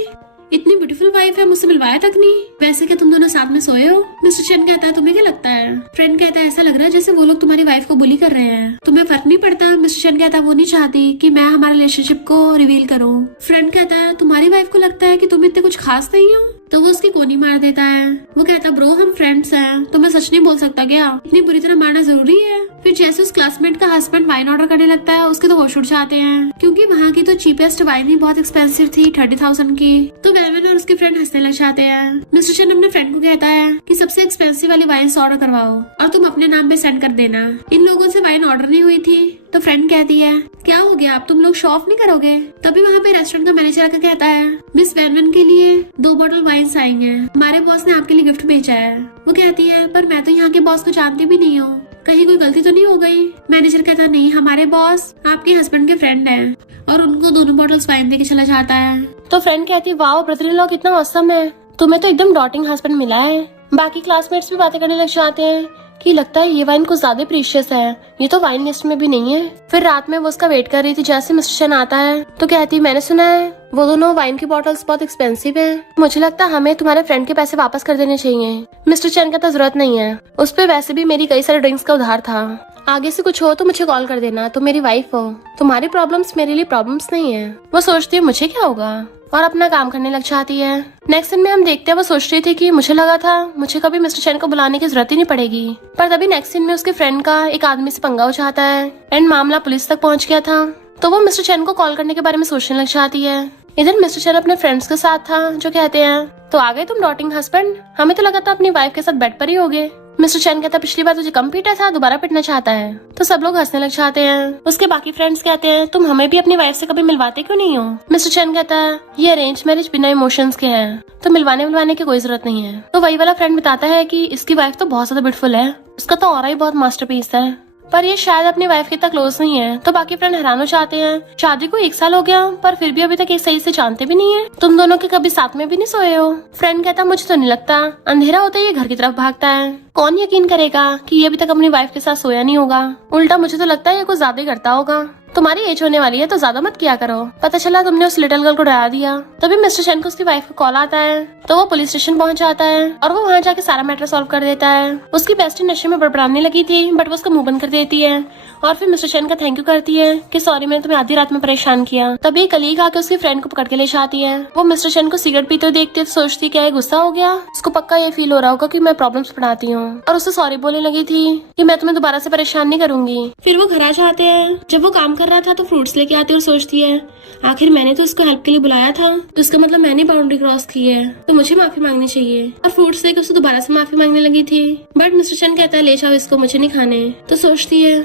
इतनी ब्यूटीफुल वाइफ है, मुझसे मिलवाया तक नहीं, वैसे क्या तुम दोनों साथ में सोए हो। मिस्टर चैन कहता है, तुम्हें क्या लगता है। फ्रेंड कहता है, ऐसा लग रहा है जैसे वो लोग तुम्हारी वाइफ को बुली कर रहे हैं, तुम्हें फर्क नहीं पड़ता। मिस्टर चैन कहता है, वो नहीं चाहती कि मैं हमारे रिलेशनशिप को रिवील करूँ। फ्रेंड कहता है, तुम्हारी वाइफ को लगता है कि तुम इतने कुछ खास नहीं हो। तो वो उसकी कोनी मार देता है। वो कहता ब्रो हम फ्रेंड्स हैं, तो मैं सच नहीं बोल सकता क्या? इतनी बुरी तरह मारना जरूरी है? फिर जैसे उस क्लासमेट का हस्बैंड वाइन ऑर्डर करने लगता है, उसके तो होश उड़ जाते हैं, क्योंकि वहाँ की तो चीपेस्ट वाइन ही बहुत एक्सपेंसिव थी, 30,000 की। तो वेवन और उसके फ्रेंड हंसने लग जाते हैं। मिस्टर चेन अपने फ्रेंड को कहता है कि सबसे एक्सपेंसिव वाली वाइन ऑर्डर करवाओ और तुम अपने नाम पे सेंड कर देना। इन लोगों से वाइन ऑर्डर नहीं हुई थी। तो फ्रेंड कहती है क्या हो गया, आप तुम लोग शो ऑफ नहीं करोगे? तभी वहाँ पे रेस्टोरेंट का मैनेजर आकर कहता है मिस वेनवन के लिए 2 बॉटल वाइन आएंगे, हमारे बॉस ने आपके लिए गिफ्ट भेजा है। वो कहती है पर मैं तो यहाँ के बॉस को जानती भी नहीं हूँ, कहीं कोई गलती तो नहीं हो गई? मैनेजर कहता नहीं, हमारे बॉस आपके हस्बैंड के फ्रेंड है, और उनको 2 बॉटल्स वाइन देके चला जाता है। तो फ्रेंड कहती है वाओ ब्रदर इन लॉ कितना औसम है, तुम्हें तो एकदम डॉटिंग हस्बैंड मिला है। बाकी क्लासमेट्स भी बातें करने लग जाते हैं कि लगता है ये वाइन कुछ ज्यादा प्रीशियस है, ये तो वाइन लिस्ट में भी नहीं है। फिर रात में वो उसका वेट कर रही थी, जैसे मिस्टर चेन आता है तो कहती मैंने सुना है वो दोनों वाइन की बॉटल्स बहुत एक्सपेंसिव हैं, मुझे लगता है हमें तुम्हारे फ्रेंड के पैसे वापस कर देने चाहिए। मिस्टर चेन कहता जरूरत नहीं है, उस पे वैसे भी मेरी कई सारे ड्रिंक्स का उधार था, आगे से कुछ हो तो मुझे कॉल कर देना, तुम मेरी वाइफ हो, तुम्हारी प्रॉब्लम्स मेरे लिए प्रॉब्लम्स नहीं है। वो सोचती है मुझे क्या होगा और अपना काम करने लग जाती है। नेक्स्ट सीन में हम देखते हैं वो सोच रही थी कि मुझे लगा था मुझे कभी मिस्टर चेन को बुलाने की जरूरत ही नहीं पड़ेगी, पर तभी नेक्स्ट सीन में उसके फ्रेंड का एक आदमी से पंगा हो जाता है एंड मामला पुलिस तक पहुंच गया था। तो वो मिस्टर चेन को कॉल करने के बारे में सोचने लग जाती है। इधर मिस्टर चेन अपने फ्रेंड्स के साथ था जो कहते हैं तो आ गए तुम डॉटिंग हस्बैंड, हमें तो लगा था अपनी वाइफ के साथ बेड पर ही होगे। मिस्टर चेन कहता पिछली बार तुझे कम पीटा था, दोबारा पिटना चाहता है। तो सब लोग हंसने लग जाते हैं। उसके बाकी फ्रेंड्स कहते हैं तुम हमें भी अपनी वाइफ से कभी मिलवाते क्यों नहीं हो? मिस्टर चेन कहता है ये अरेंज मैरिज बिना इमोशंस के है, तो मिलवाने की कोई जरूरत नहीं है। तो वही वाला फ्रेंड बताता है कि इसकी वाइफ तो बहुत ज्यादा ब्यूटीफुल है, उसका तो ऑरा ही बहुत मास्टरपीस है, पर ये शायद अपनी वाइफ के इतना क्लोज नहीं है। तो बाकी फ्रेंड हैरान हो जाते हैं, शादी को 1 साल हो गया पर फिर भी अभी तक एक सही से जानते भी नहीं है, तुम दोनों के कभी साथ में भी नहीं सोए हो। फ्रेंड कहता मुझे तो नहीं लगता, अंधेरा होता ही ये घर की तरफ भागता है, कौन यकीन करेगा कि ये अभी तक अपनी वाइफ के साथ सोया नहीं होगा, उल्टा मुझे तो लगता है ये कुछ ज्यादा ही करता होगा। तुम्हारी एज होने वाली है तो ज्यादा मत किया करो, पता चला तुमने उस लिटिल गर्ल को डरा दिया। तभी मिस्टर चेन को उसकी वाइफ का कॉल आता है, तो वो पुलिस स्टेशन पहुंच जाता है और वो वहाँ जाके सारा मैटर सॉल्व कर देता है। उसकी बेस्टी नशे में बड़बड़ाने लगी थी बट वो उसका मुंह बंद कर देती है और फिर मिस्टर चेन का थैंक यू करती है कि सॉरी मैंने तुम्हें आधी रात में परेशान किया। तभी कलीग आके उसकी फ्रेंड को पकड़ के ले जाती है। वो मिस्टर चेन को सिगरेट पीते हुए देखती है तो सोचती क्या गुस्सा हो गया, उसको पक्का ये फील हो रहा होगा कि मैं प्रॉब्लम्स बढ़ाती हूँ, और उससे सॉरी बोलने लगी थी कि मैं तुम्हें दोबारा से परेशान नहीं करूंगी। फिर वो घर आ जाते हैं। जब वो काम कर रहा था तो फ्रूट्स लेके आती है और सोचती है आखिर मैंने तो उसको हेल्प के लिए बुलाया था, तो इसका मतलब मैंने बाउंड्री क्रॉस की है, तो मुझे माफी मांगनी चाहिए। और फ्रूट्स लेके उससे दोबारा से माफी मांगने लगी थी बट मिस्टर चेन कहता है ले जाओ इसको, मुझे नहीं खाने। तो सोचती है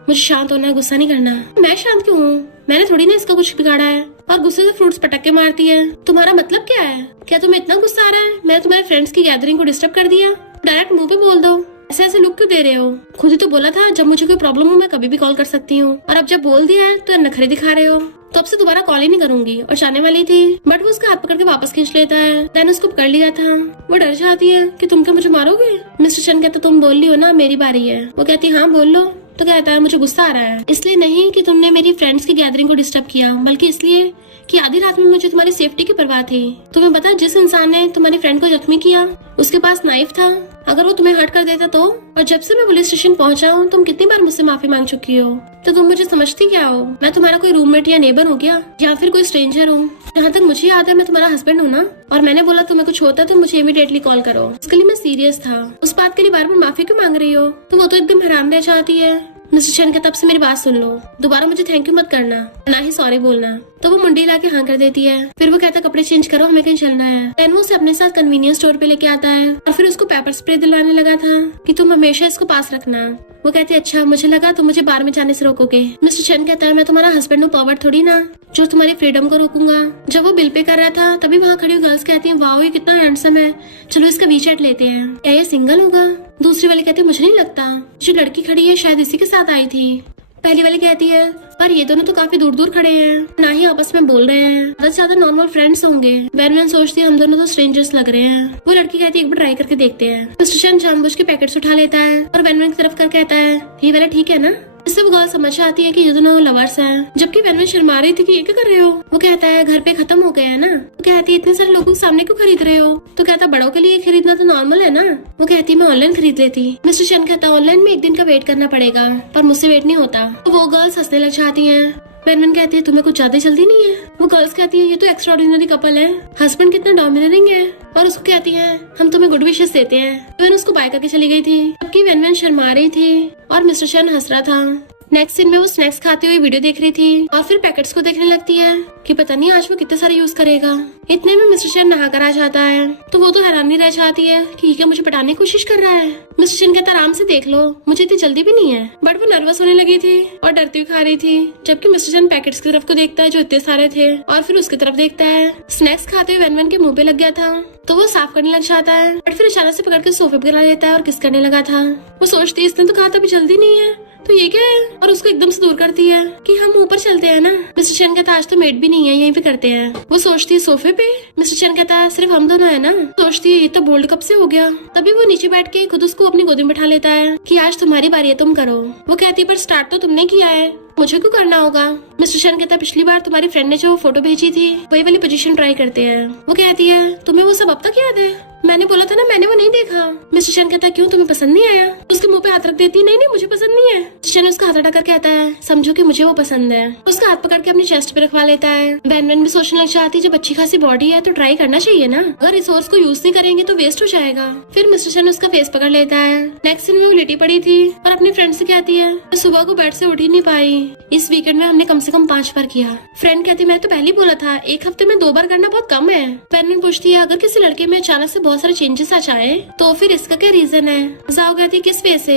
मुझे शांत होना है, गुस्सा नहीं करना। मैं शांत क्यों हूँ, मैंने थोड़ी ना इसका कुछ बिगाड़ा है। और गुस्से से फ्रूट्स पटक के मारती है। तुम्हारा मतलब क्या है, क्या तुम्हें इतना गुस्सा आ रहा है मैंने तुम्हारे फ्रेंड्स की गैदरिंग को डिस्टर्ब कर दिया? डायरेक्ट मुंह पे बोल दो, ऐसे ऐसे लुक क्यों दे रहे हो? खुद ही तो बोला था जब मुझे कोई प्रॉब्लम हो मैं कभी भी कॉल कर सकती हूँ, और अब जब बोल दिया है तो नखरे दिखा रहे हो। तो अब से दोबारा कॉल ही नहीं करूंगी। और जाने वाली थी बट वो उसका हाथ पकड़ के वापस खींच लेता है। देन उसको पकड़ लिया था। वो डर जाती है कि तुम क्या मुझे मारोगे? मिस्टर चेन कहता तुम बोल ली हो ना मेरी बारी है। वो कहती है हाँ बोल लो। तो कहता है मुझे गुस्सा आ रहा है इसलिए नहीं कि तुमने मेरी फ्रेंड्स की गैदरिंग को डिस्टर्ब किया, बल्कि इसलिए कि आधी रात में मुझे तुम्हारी सेफ्टी की परवाह थी। तुम्हें पता जिस इंसान ने तुम्हारी फ्रेंड को जख्मी किया उसके पास नाइफ था, अगर वो तुम्हें हर्ट कर देता तो? और जब से मैं पुलिस स्टेशन पहुंचा हूँ तुम कितनी बार मुझसे माफी मांग चुकी हो, तो तुम मुझे समझती क्या हो? मैं तुम्हारा कोई रूममेट या नेबर हो गया, या फिर कोई स्ट्रेंजर हूँ? जहाँ तक मुझे याद है मैं तुम्हारा हस्बैंड हूँ ना, और मैंने बोला तुम्हें कुछ होता तो मुझे इमीडिएटली कॉल करो। उसके लिए मैं सीरियस था, उस बात के लिए बार बार माफी क्यों मांग रही हो? तो वो तो एकदम हैरान रह जाती है। मिस्टर चेन का तब से मेरी बात सुन लो, दोबारा मुझे थैंक यू मत करना, ना ही सॉरी बोलना। तो वो मुंडी ला के हाँ कर देती है। फिर वो कहता कपड़े चेंज करो हमें कहीं चलना है। देन वो उसे अपने साथ कन्वीनियंस स्टोर पे लेके आता है और फिर उसको पेपर स्प्रे दिलवाने लगा था कि तुम हमेशा इसको पास रखना। वो कहती है अच्छा, मुझे लगा तुम मुझे बार में जाने से रोकोगे। मिस्टर चेन कहता है मैं तुम्हारा हस्बैंड हूँ, पर्वर्ट थोड़ी ना जो तुम्हारी फ्रीडम को रोकूंगा। जब वो बिल पे कर रहा था तभी वहाँ खड़ी गर्ल्स कहती हैं वाओ ये कितना हैंडसम है, चलो इसका वीचैट लेते हैं, क्या ये सिंगल होगा? दूसरी वाली कहती है मुझे नहीं लगता, जो लड़की खड़ी है शायद इसी के साथ आई थी। पहली वाली कहती है पर ये दोनों तो काफी दूर दूर खड़े हैं, ना ही आपस में बोल रहे हैं, ज्यादा से ज्यादा नॉर्मल फ्रेंड्स होंगे। वैन सोचती है हम दोनों तो स्ट्रेंजर्स लग रहे हैं। वो लड़की कहती है एक बार ट्राई करके देखते हैं। मिस्टर चेन जानबूझ के पैकेट्स उठा लेता है और वैन की तरफ कर कहता है ये वाला ठीक है ना? इससे वो गर्ल समझ आती है कि ये दोनों लवर्स हैं, जबकि वैन शर्मा रही थी कि ये क्या कर रहे हो। वो कहता है घर पे खत्म हो गया है ना। वो कहती है इतने सारे लोगों के सामने क्यों खरीद रहे हो? तो कहता बड़ों के लिए खरीदना तो नॉर्मल है ना। वो कहती मैं ऑनलाइन खरीद लेती। मिस्टर चेन कहता ऑनलाइन में 1 दिन का वेट करना पड़ेगा, पर मुझसे वेट नहीं होता। तो वो गर्ल्स हंसने लग जाती है वेनवेन कहती है तुम्हें कुछ ज्यादा जल्दी नहीं है। वो गर्ल्स कहती है ये तो एक्स्ट्राऑर्डिनरी कपल है, हस्बैंड कितना डोमिनेटिंग है। और उसको कहती है हम तुम्हें गुड विशेस देते हैं। वेनवेन उसको बाय करके चली गई थी, जबकि वेनवेन शर्मा रही थी और मिस्टर शन हंस रहा था। नेक्स्ट सीन में वो स्नैक्स खाते हुए वीडियो देख रही थी और फिर पैकेट्स को देखने लगती है कि पता नहीं आज वो कितने सारे यूज करेगा। इतने में मिस्टर शन नहा कर आ जाता है तो वो तो हैरानी रह जाती है कि ये क्या मुझे पटाने की कोशिश कर रहा है। मिस्टर शन कहता आराम से देख लो, मुझे इतनी जल्दी भी नहीं है। बट वो नर्वस होने लगी थी और डरती हुई खा रही थी, जबकि मिस्टर शन पैकेट्स की तरफ को देखता है जो इतने सारे थे और फिर उसकी तरफ देखता है। स्नैक्स खाते हुए वेनवेन के मुंह पे लग गया था तो वो साफ करने लग जाता है, बट फिर अचानक से पकड़ के सोफे पे गिरा लेता है और किस करने लगा था। वो सोचती है इसने तो कहा था अभी जल्दी नहीं है, तो ये क्या है, और उसको एकदम से दूर करती है कि हम ऊपर चलते हैं ना। मिस्टर शन कहता आज तो मेड भी नहीं है, यहीं पे करते हैं। वो सोचती है सोफे पे। मिस्टर शन कहता है सिर्फ हम दोनों है ना। सोचती है ये तो बोल्ड कब से हो गया। तभी वो नीचे बैठ के खुद उसको अपनी गोदी में बैठा लेता है कि आज तुम्हारी बारी है, तुम करो। वो कहती है पर स्टार्ट तो तुमने किया है, मुझे क्यों करना होगा। मिस्टर शन कहता है पिछली बार तुम्हारी फ्रेंड ने जो फोटो भेजी थी वही वाली पोजीशन ट्राई करते हैं। वो कहती है तुम्हें वो सब अब तक याद है, मैंने बोला था ना मैंने वो नहीं देखा। मिस्टर शन कहता है क्यों तुम्हें पसंद नहीं आया। उसके मुंह पे हाथ रख देती है नहीं नहीं मुझे पसंद नहीं है। मिस्टर शन उसका हाथ हटाकर कहता है समझो कि मुझे वो पसंद है। उसका हाथ पकड़ के अपनी चेस्ट पे रखवा लेता है। वेनवेन भी सोचने लग जाती है जब अच्छी खासी बॉडी है तो ट्राई करना चाहिए ना, अगर रिसोर्स को यूज नहीं करेंगे तो वेस्ट हो जाएगा। फिर मिस्टर शन उसका फेस पकड़ लेता है। नेक्स्ट सीन में वो लेटी पड़ी थी और अपनी फ्रेंड से कहती है मैं सुबह को बेड से उठ ही नहीं पाई, इस वीकेंड में हमने कम से कम 5 बार किया। फ्रेंड कहती मैं तो पहले ही बोला था एक हफ्ते में 2 बार करना बहुत कम है। वेनवेन पूछती है अगर किसी लड़के में अचानक से बहुत सारे चेंजेस आ जाए तो फिर इसका क्या रीजन है। जाओ कहती है किस वे से।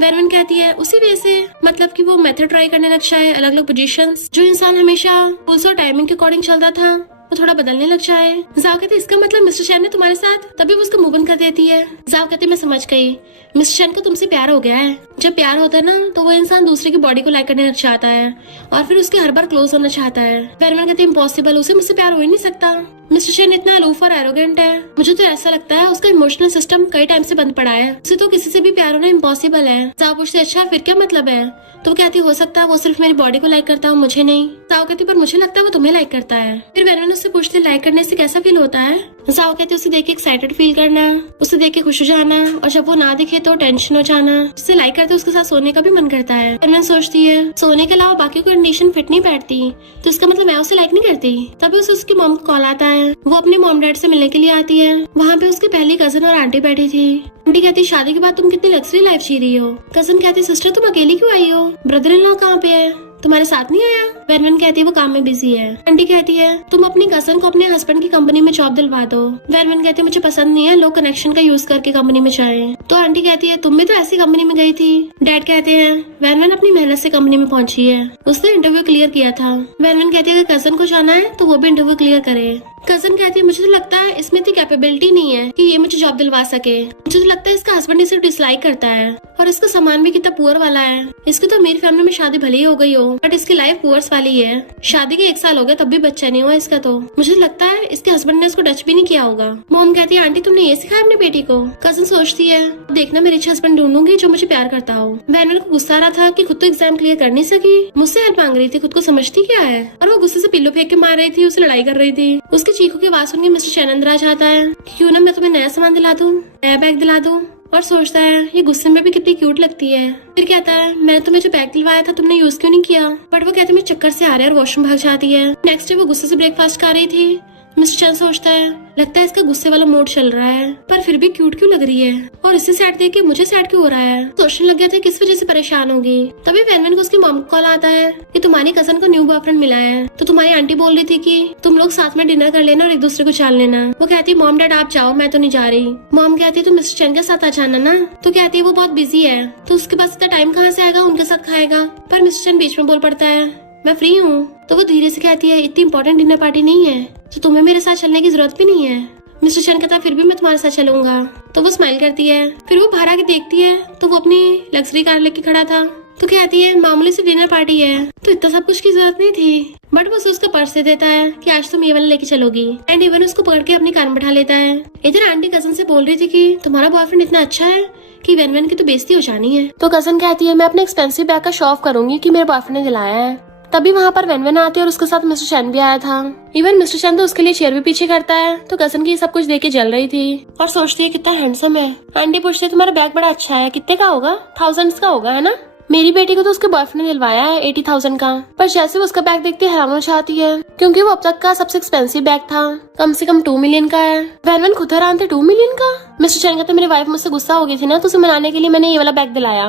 वेनवेन कहती है उसी वे से, मतलब कि वो मेथड ट्राई करने लग जाए, अलग अलग पोजीशंस जो इंसान हमेशा रूल्स और टाइमिंग के अकॉर्डिंग चलता था वो थोड़ा बदलने लग जाए। जाओ कहती इसका मतलब मिस्टर शन ने तुम्हारे साथ, तभी वो उसका मुंह बंद कर देती है। जाओ कहती मैं समझ गई, मिस्टर शन को तुमसे प्यार हो गया है। जब प्यार होता है ना तो वो इंसान दूसरे की बॉडी को लाइक करने लग जाता है और फिर उसके हर बार क्लोज होना चाहता है। वेनवेन कहती है इम्पॉसिबल, उसे मुझसे प्यार हो ही नहीं सकता। मिस्टर शन इतना अलूफ और एरोगेंट है, मुझे तो ऐसा लगता है उसका इमोशनल सिस्टम कई टाइम से बंद पड़ा है, उसे तो किसी से भी प्यार होना इम्पॉसिबल है। जाओ पूछते अच्छा फिर क्या मतलब है। तो कहती हो सकता है वो सिर्फ मेरी बॉडी को लाइक करता है मुझे नहीं। जाओ कहती पर मुझे लगता है वो तुम्हें लाइक करता है। फिर वेनवेन उससे पूछती लाइक करने से कैसा फील होता है। जाओ कहती उसे देख के एक्साइटेड फील करना, उसे देख के खुश हो जाना और जब वो ना दिखे तो टेंशन हो जाना। जिसे लाइक करते उसके साथ सोने का भी मन करता है। वेनवेन सोचती है सोने के अलावा बाकी कोई कंडीशन फिट नहीं बैठती तो इसका मतलब मैं उसे लाइक नहीं करती। तभी उसे उसकी मॉम को कॉल आता है, वो अपने मॉम डैड से मिलने के लिए आती है। वहाँ पे उसकी पहली कजन और आंटी बैठी थी। आंटी कहती शादी के बाद तुम कितनी लग्जरी लाइफ जी रही हो। कजन कहती सिस्टर तुम अकेली क्यों आई हो, ब्रदर इन लॉ कहाँ पे है, तुम्हारे साथ नहीं आया। वेनवेन कहती है वो काम में बिजी है। आंटी कहती है तुम अपनी कजन को अपने हस्बैंड की कंपनी में जॉब दिलवा दो। वेनवेन कहती है मुझे पसंद नहीं है लोग कनेक्शन का यूज करके कंपनी में जाए। तो आंटी कहती है तुम भी तो ऐसी कंपनी में गई थी। डैड कहते हैं वेनवेन अपनी मेहनत से कंपनी में पहुंची है, उसने इंटरव्यू क्लियर किया था। वेनवेन कहती है अगर कजन को जाना है तो वो भी इंटरव्यू क्लियर करे। कजन कहती है मुझे तो लगता है इसमें इतनी कैपेबिलिटी नहीं है कि ये मुझे जॉब दिलवा सके। मुझे तो लगता है इसका हस्बैंड इसे डिसलाइक करता है और इसका सामान भी कितना पुअर वाला है। इसकी तो मेरी फैमिली में शादी भले ही हो गई हो बट इसकी लाइफ पुअर्स वाली है। शादी के 1 साल हो गया तब भी बच्चा नहीं हुआ इसका। तो मुझे लगता है इसके हस्बैंड ने इसको टच भी नहीं किया होगा। मॉम कहती है आंटी तुमने ये सिखाया अपनी बेटी को। कजन सोचती है देखना मेरे अच्छे हस्बैंड ढूंढूंगी जो मुझे प्यार करता हो। वेनवेन को गुस्सा आ रहा था कि खुद तो एग्जाम क्लियर कर नहीं सकी, मुझसे हेल्प मांग रही थी, खुद को समझती क्या है। और वो गुस्से से पिल्लो फेंक के मार रही थी, उससे लड़ाई कर रही थी। उसकी चीखों की आवाज सुन के मिस्टर शन अंदर आ जाता है कि क्यों ना मैं तुम्हें नया सामान दिला दूं, नया बैग दिला दूं। और सोचता है ये गुस्से में भी कितनी क्यूट लगती है। फिर कहता है मैंने तुम्हें जो बैग दिलवाया था तुमने यूज क्यों नहीं किया। बट वो कहते मैं चक्कर से आ रहा है और वॉशरूम भाग जाती है। नेक्स्ट डे वो गुस्से से ब्रेकफास्ट खा रही थी। मिस्टर शन सोचता है लगता है इसका गुस्से वाला मूड चल रहा है पर फिर भी क्यूट क्यों लग रही है और इसे सैड देख के मुझे सैड क्यों हो रहा है। सोचने लग गया था किस वजह से परेशान होगी। तभी वेनवेन को उसकी मॉम को कॉल आता है कि तुम्हारी कजन को न्यू बॉयफ्रेंड मिला है तो तुम्हारी आंटी बोल रही थी कि तुम लोग साथ में डिनर कर लेना और एक दूसरे को जान लेना। वो कहती मॉम डैड आप जाओ मैं तो नहीं जा रही। मॉम कहती है तुम मिस्टर शन के साथ आ जाना ना। तो कहती है वो बहुत बिजी है तो उसके पास इतना टाइम कहाँ से आएगा उनके साथ खाएगा। पर मिस्टर शन बीच में बोल पड़ता है मैं फ्री हूँ। तो वो धीरे से कहती है इतनी इंपॉर्टेंट डिनर पार्टी नहीं है तो तुम्हें मेरे साथ चलने की जरूरत भी नहीं है। मिस्टर शन कहता है फिर भी मैं तुम्हारे साथ चलूंगा। तो वो स्माइल करती है। फिर वो बाहर आके देखती है तो वो अपनी लग्जरी कार लेके खड़ा था। तो कहती है मामूली सी डिनर पार्टी है तो इतना सब कुछ की जरूरत नहीं थी। बट वो उसका पर्स दे देता है कि आज तुम ये वाला लेके चलोगी। एंड इवन उसको पकड़ के अपनी कार में बैठा लेता है। इधर आंटी कजन से बोल रही थी कि तुम्हारा बॉयफ्रेंड इतना अच्छा है कि वेनवेन की तो बेइज्जती हो जानी है। तो कजन कहती है मैं अपने एक्सपेंसिव बैग का शो ऑफ करूंगी कि मेरे बॉयफ्रेंड ने दिलाया है। तभी वहाँ पर वेनवेन आती है और उसके साथ मिस्टर शन भी आया था। इवन मिस्टर शन तो उसके लिए चेयर भी पीछे करता है। तो कजन की सब कुछ देख के जल रही थी और सोचती है कितना हैंडसम है। आंटी पूछती है तुम्हारा बैग बड़ा अच्छा है, कितने का होगा, 1000s का होगा है ना। मेरी बेटी को तो उसके बॉयफ्रेंड ने दिलवाया है 80,000 का, पर जैसे वो उसका बैग देखते हैरान हो जाती है क्योंकि वो अब तक का सबसे एक्सपेंसिव बैग था, कम से कम 2 मिलियन का है। वैन खुद हैरान थे 2 मिलियन का। मिस्टर चैन कहते मेरी वाइफ मुझसे गुस्सा हो गई थी ना, तो उसे मनाने के लिए मैंने ये वाला बैग दिलाया।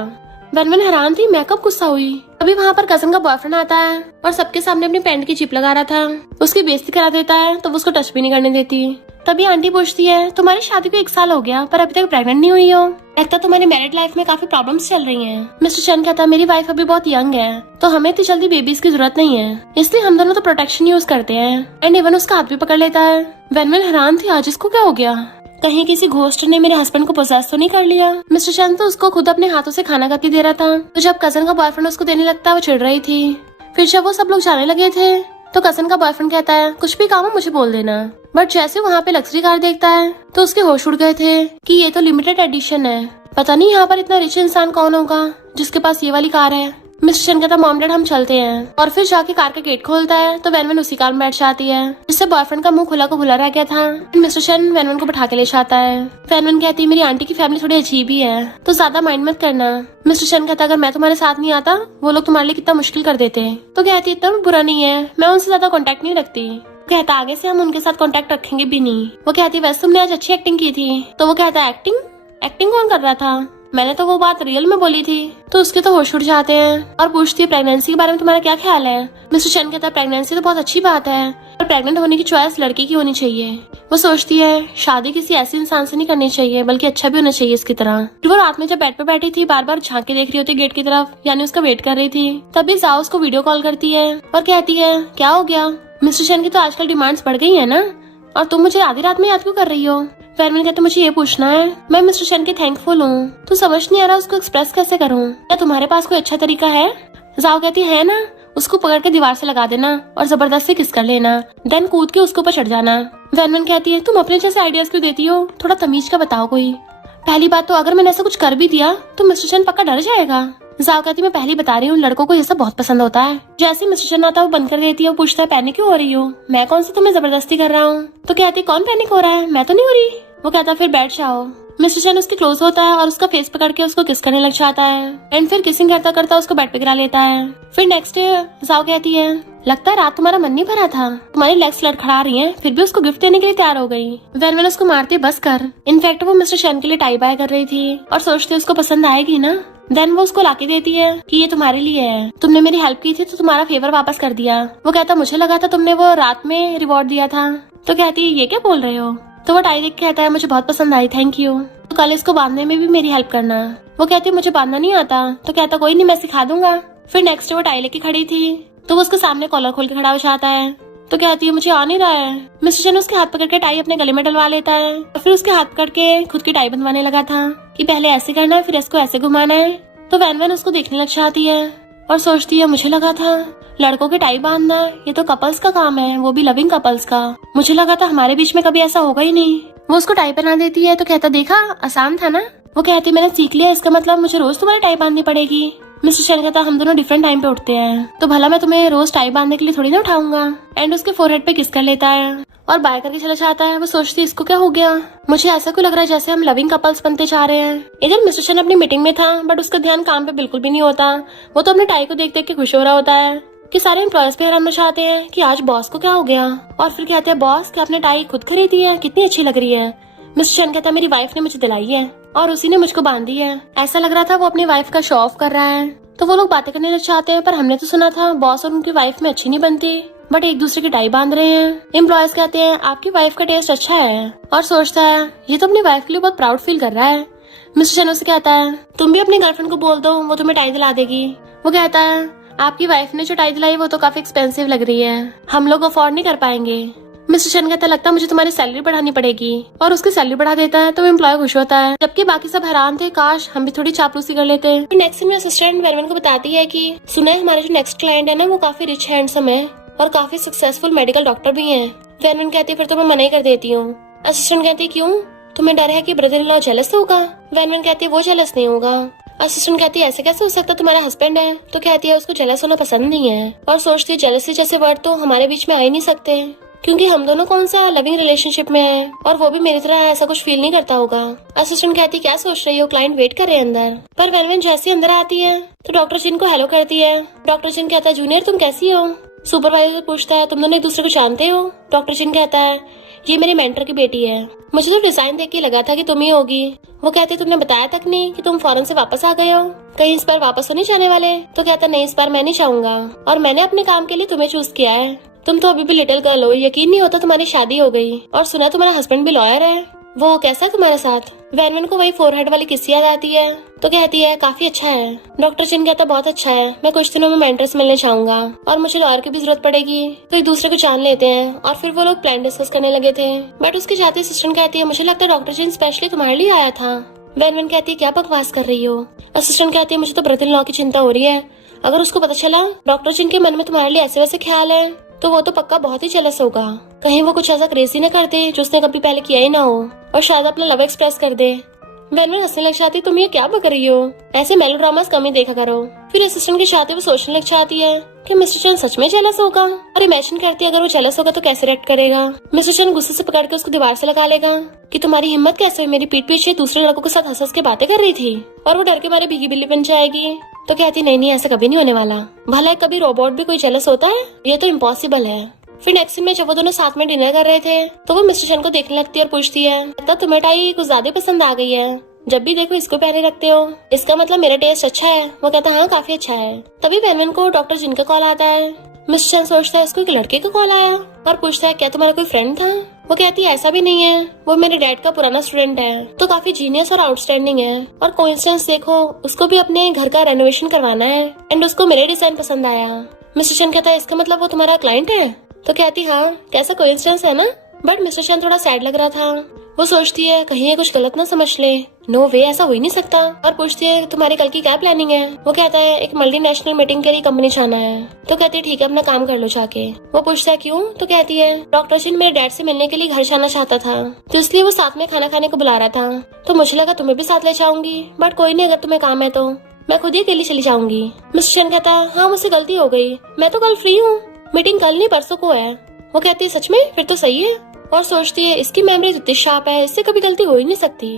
वैन हैरान थी, मैं कब गुस्सा हुई। अभी वहाँ पर कजन का बॉयफ्रेंड आता है और सबके सामने अपनी पैंट की जिप लगा रहा था, उसकी बेइज्जती करा देता है तो वो उसको टच भी नहीं करने देती। तभी आंटी पूछती है तुम्हारी शादी को 1 साल हो गया पर अभी तक प्रेग्नेंट नहीं हुई हो, लगता तुम्हारी मैरिड लाइफ में काफी प्रॉब्लम्स चल रही हैं। मिस्टर चैन कहता है मेरी वाइफ अभी बहुत यंग है तो हमें इतनी जल्दी बेबीज की जरूरत नहीं है, इसलिए हम दोनों तो प्रोटेक्शन यूज करते हैं। एंड इवन उसका हाथ भी पकड़ लेता है। वैन हैरान थी, आज इसको क्या हो गया, कहीं किसी घोस्ट ने मेरे हस्बैंड को पोसेस तो नहीं कर लिया। मिस्टर चैन तो उसको खुद अपने हाथों से खाना करके दे रहा था, तो जब कजन का बॉयफ्रेंड उसको देने लगता वो चिढ़ रही थी। फिर जब वो सब लोग जाने लगे थे तो कजन का बॉयफ्रेंड कहता है कुछ भी काम हो मुझे बोल देना। बट जैसे वहाँ पे लग्जरी कार देखता है तो उसके होश उड़ गए थे कि ये तो लिमिटेड एडिशन है, पता नहीं यहाँ पर इतना रिच इंसान कौन होगा जिसके पास ये वाली कार है। मिस्टर चैन कहता मॉम डैड हम चलते हैं, और फिर जाके कार का गेट खोलता है तो वैन उसी कार में बैठ जाती है, जिससे बॉयफ्रेंड का मुंह खुला को खुला रह गया था। मिस्टर चैन वैन को बैठा के ले जाता है। वैन कहती है मेरी आंटी की फैमिली थोड़ी अजीब ही है तो ज्यादा माइंड मत करना। मिस्टर चैन कहता अगर मैं तुम्हारे साथ नहीं आता वो लोग तुम्हारे लिए कितना मुश्किल कर देते। तो कहती इतना बुरा नहीं है, मैं उनसे ज्यादा कॉन्टेक्ट नहीं रखती। कहता आगे से हम उनके साथ कांटेक्ट रखेंगे भी नहीं। वो कहती वैसे तुमने आज अच्छी एक्टिंग की थी। तो वो कहता एक्टिंग कौन कर रहा था, मैंने तो वो बात रियल में बोली थी। तो उसके तो होश उड़ जाते हैं और पूछती है प्रेगनेंसी के बारे में तुम्हारा क्या ख्याल है। मिस्टर चैन कहता है प्रेगनेंसी तो बहुत अच्छी बात है पर प्रेग्नेंट होने की चॉइस लड़की की होनी चाहिए। वो सोचती है शादी किसी ऐसे इंसान से नहीं करनी चाहिए बल्कि अच्छा भी होना चाहिए इसकी तरह। वो रात में जब बेड पे बैठी थी बार बार झांक के देख रही होती गेट की तरफ, यानी उसका वेट कर रही थी। तभी जाओ उसको वीडियो कॉल करती है और कहती है क्या हो गया, मिस्टर चैन की तो आजकल डिमांड्स बढ़ गई है ना, और तुम मुझे आधी रात में याद क्यों कर रही हो। वैन कहते मुझे ये पूछना है, मैं मिस्टर चैन की थैंकफुल हूँ, तो समझ नहीं आ रहा उसको एक्सप्रेस कैसे करूँ, क्या तुम्हारे पास कोई अच्छा तरीका है। जाओ कहती है ना, उसको पकड़ के दीवार से लगा देना और जबरदस्ती किस कर लेना, देन कूद के उसके ऊपर चढ़ जाना। वैन कहती है तुम अपने जैसे आइडियाज क्यों देती हो, थोड़ा तमीज का बताओ कोई। पहली बात तो अगर मैंने ऐसा कुछ कर भी दिया तो मिस्टर चैन पक्का डर जाएगा। जाओ कहती मैं पहले बता रही हूँ लड़कों को ये सब बहुत पसंद होता है। जैसे मिस्टर चैन आता है वो बंद कर देती है। वो पूछता है पैनिक क्यों हो रही हो, मैं कौन सी तुम्हें जबरदस्ती कर रहा हूँ। तो कहती कौन पैनिक हो रहा है, मैं तो नहीं हो रही। वो कहता फिर बैठ जाओ। मिस्टर चैन उसके क्लोज होता है और उसका फेस पकड़ के उसको किस करने लग जाता है एंड फिर किसिंग करता करता उसको बेड पे गिरा लेता है। फिर नेक्स्ट डे जाओ कहती है लगता है रात तुम्हारा मन नहीं भरा था, तुम्हारी लेग्स लड़खड़ा रही हैं, फिर भी उसको गिफ्ट देने के लिए तैयार हो गई। वैन उसको मारती बस कर। इनफैक्ट वो मिस्टर चैन के लिए टाई बाय कर रही थी और सोचती उसको पसंद आएगी ना। देन वो उसको लाके देती है कि ये तुम्हारे लिए है, तुमने मेरी हेल्प की थी तो तुम्हारा फेवर वापस कर दिया। वो कहता मुझे लगा था तुमने वो रात में रिवॉर्ड दिया था। तो कहती है ये क्या बोल रहे हो। तो वो टाई देख के कहता है मुझे बहुत पसंद आई, थैंक यू, तो कल इसको बांधने में भी मेरी हेल्प करना। वो कहती है मुझे बांधना नहीं आता। तो कहता कोई नहीं मैं सिखा दूंगा। फिर नेक्स्ट डे वो टाई लेके खड़ी थी तो वो उसके सामने कॉलर खोल के खड़ा हो जाता है। तो कहती है मुझे आ नहीं रहा है। मिस्टर चैन उसके हाथ पकड़ के टाई अपने गले में डलवा लेता है और फिर उसके हाथ पकड़ के खुद की टाई बनवाने लगा था कि पहले ऐसे करना है फिर इसको ऐसे घुमाना है। तो वैन उसको देखने लग जाती है और सोचती है मुझे लगा था लड़कों के टाई बांधना ये तो कपल्स का काम है, वो भी लविंग कपल्स का, मुझे लगा था हमारे बीच में कभी ऐसा होगा ही नहीं। वो उसको टाई पहना देती है तो कहता देखा आसान था ना। वो कहती मैंने सीख लिया, इसका मतलब मुझे रोज तुम्हारी टाई बांधनी पड़ेगी। मिस्टर चैन कहता हम दोनों डिफरेंट टाइम पे उठते हैं तो भला मैं तुम्हें रोज टाई बांधने के लिए थोड़ी ना उठाऊंगा। एंड उसके फोरहेड पे किस कर लेता है और बाय करके चला जाता है। वो सोचती है इसको क्या हो गया, मुझे ऐसा क्यों लग रहा है जैसे हम लविंग कपल्स बनते जा रहे हैं। इधर मिस्टर चैन अपनी मीटिंग में था बट उसका ध्यान काम पे बिल्कुल भी नहीं होता। वो तो अपने टाई को देख देख के खुश हो रहा होता है कि सारे एम्प्लॉयज पे हैरान चाहते हैं कि आज बॉस को क्या हो गया। और फिर कहते हैं बॉस कि आपने टाई खुद खरीदी है, कितनी अच्छी लग रही है। मिस्टर चैन कहता है मेरी वाइफ ने मुझे दिलाई है और उसी ने मुझको बांधी है। ऐसा लग रहा था वो अपनी वाइफ का शो ऑफ कर रहा है। तो वो लोग बातें करने लग जाते हैं पर हमने तो सुना था बॉस और उनकी वाइफ में अच्छी नहीं बनती बट एक दूसरे की टाई बांध रहे हैं। एम्प्लॉयज कहते हैं आपकी वाइफ का टेस्ट अच्छा है और सोचता है ये तो अपनी वाइफ के लिए बहुत प्राउड फील कर रहा है। मिस्टर चैन से कहता है तुम भी अपनी गर्लफ्रेंड को बोल दो वो तुम्हें टाई दिला देगी। वो कहता है आपकी वाइफ ने जो टाई दिलाई वो तो काफी एक्सपेंसिव लग रही है, हम लोग अफोर्ड नहीं कर पाएंगे। मिस्टर चैन कहता लगता है मुझे तुम्हारी सैलरी बढ़ानी पड़ेगी और उसकी सैलरी बढ़ा देता है तो एम्प्लॉय खुश होता है, जबकि बाकी सब हैरान थे काश हम भी थोड़ी चापलूसी कर लेते। नेक्स्ट सीन में असिस्टेंट वैन को बताती है कि सुना है हमारे जो नेक्स्ट क्लाइंट है ना वो काफी रिच हैंडसम है और काफी सक्सेसफुल मेडिकल डॉक्टर भी है। वैन कहती फिर तो मैं मना ही कर देती हूँ। असिस्टेंट कहती क्यों, तुम्हें डर है कि ब्रदर इन लॉ जेलस होगा। वैन कहती वो जेलस नहीं होगा। असिस्टेंट कहती है ऐसे कैसे हो सकता, तुम्हारा हस्बैंड है। तो कहती है उसको जेलस होना पसंद नहीं है और सोचती है जेलसी जैसे वर्ड तो हमारे बीच में आ ही नहीं सकते। क्योंकि हम दोनों कौन सा लविंग रिलेशनशिप में है और वो भी मेरी तरह ऐसा कुछ फील नहीं करता होगा। असिस्टेंट कहती क्या सोच रही हो, क्लाइंट वेट कर रहे हैं अंदर। पर वैन जैसे अंदर आती है तो डॉक्टर जिन को हेलो करती है। डॉक्टर जिन कहता है जूनियर तुम कैसी हो। सुपरवाइजर पूछता है तुम दोनों एक दूसरे को जानते हो। डॉक्टर जिन कहता है ये मेरे मेंटर की बेटी है, मुझे तो डिजाइन देख के लगा था कि तुम ही होगी। वो कहते तुमने बताया तक नहीं कि तुम फॉरेन से वापस आ गए हो, कहीं इस बार वापस तो नहीं जाने वाले। तो कहता नहीं इस बार मैं नहीं चाहूंगा और मैंने अपने काम के लिए तुम्हें चूज किया है। तुम तो अभी भी लिटिल गर्ल हो, यकीन नहीं होता तुम्हारी शादी हो गई और सुना तुम्हारा हस्बैंड भी लॉयर है। वो कैसा है तुम्हारे साथ। वैन को वही फोरहेड वाली किस याद आती है तो कहती है काफी अच्छा है। डॉक्टर चिन कहता बहुत अच्छा है, मैं कुछ दिनों में मेंटर से मिलने चाहूंगा और मुझे लॉयर की भी जरूरत पड़ेगी, तो एक दूसरे को जान लेते हैं। और फिर वो लोग प्लान डिस्कस करने लगे थे। बट उसके जाते असिस्टेंट कहती है मुझे लगता है डॉक्टर चिन स्पेशली तुम्हारे लिए आया था। वैन कहती है क्या बकवास कर रही हो। असिस्टेंट कहती है मुझे तो ब्रदर इन लॉ की चिंता हो रही है, अगर उसको पता चला डॉक्टर चिन के मन में तुम्हारे लिए ऐसे वैसे ख्याल है तो वो तो पक्का बहुत ही जेलस होगा। कहीं वो कुछ ऐसा क्रेजी न कर दे जो उसने कभी पहले किया ही ना हो और शायद अपना लव एक्सप्रेस कर दे। वैन हंसने लग जाती तुम ये क्या बक रही हो, ऐसे मेलोड्रामास कम ही देखा करो। फिर असिस्टेंट के साथ वो सोचने लग जाती है कि मिस्टर चंद सच में जेलस होगा और इमेजिन करती है अगर वो जेलस होगा तो कैसे रिएक्ट करेगा। मिस्टर चंद गुस्से से पकड़ के उसको दीवार से लगा लेगा कि तुम्हारी हिम्मत कैसे हुई मेरी पीठ पीछे दूसरे लड़कों के साथ हंस के बातें कर रही थी, और वो डर के मारे भीगी बिल्ली बन जाएगी। तो कहती नहीं ऐसा कभी नहीं होने वाला, भला कभी रोबोट भी कोई जेलस होता है, ये तो इम्पॉसिबल है। फिर नेक्स्ट सीन में जब वो दोनों साथ में डिनर कर रहे थे तो वो मिस्टर चंद को देखने लगती है और पूछती है लगता तुम्हें टाई कुछ ज्यादा पसंद आ गई है, जब भी देखो इसको पहने रखते हो, इसका मतलब मेरा टेस्ट अच्छा है। वो कहता हाँ काफी अच्छा है। तभी वैन को डॉक्टर जिन का कॉल आता है। मिस्टर चंद सोचता है इसको एक लड़के का कॉल आया और पूछता है क्या तुम्हारा कोई फ्रेंड था। वो कहती है ऐसा भी नहीं है, वो मेरे डैड का पुराना स्टूडेंट है, तो काफी जीनियस और आउटस्टैंडिंग है, और कोइंसिडेंस देखो उसको भी अपने घर का रेनोवेशन करवाना है एंड उसको मेरे डिजाइन पसंद आया। मिस्टर चंद कहता है इसका मतलब वो तुम्हारा क्लाइंट है। तो कहती हाँ कैसा कोइंसिडेंस है ना। बट मिस्टर चंद थोड़ा सैड लग रहा था। वो सोचती है कहीं ये कुछ गलत ना समझ ले, नो वे ऐसा हो ही नहीं सकता, और पूछती है तुम्हारी कल की क्या प्लानिंग है। वो कहता है एक मल्टीनेशनल मीटिंग के लिए कंपनी जाना है। तो कहती है ठीक है अपना काम कर लो जाके। वो पूछता है क्यों। तो कहती है डॉक्टर जिन मेरे डैड से मिलने के लिए घर जाना चाहता था, तो इसलिए वो साथ में खाना खाने को बुला रहा था, तो मुझे लगा तुम्हें भी साथ ले जाऊंगी, बट कोई नहीं अगर तुम्हें काम है तो मैं खुद ही अकेली चली जाऊंगी। मिस्टर चंद कहता हाँ मुझसे गलती हो गई, मैं तो कल फ्री हूँ, मीटिंग कल नहीं परसों को है। वो कहती है सच में, फिर तो सही है, और सोचती है इसकी मेमोरी इतनी शार्प है, इससे कभी गलती हो ही नहीं सकती।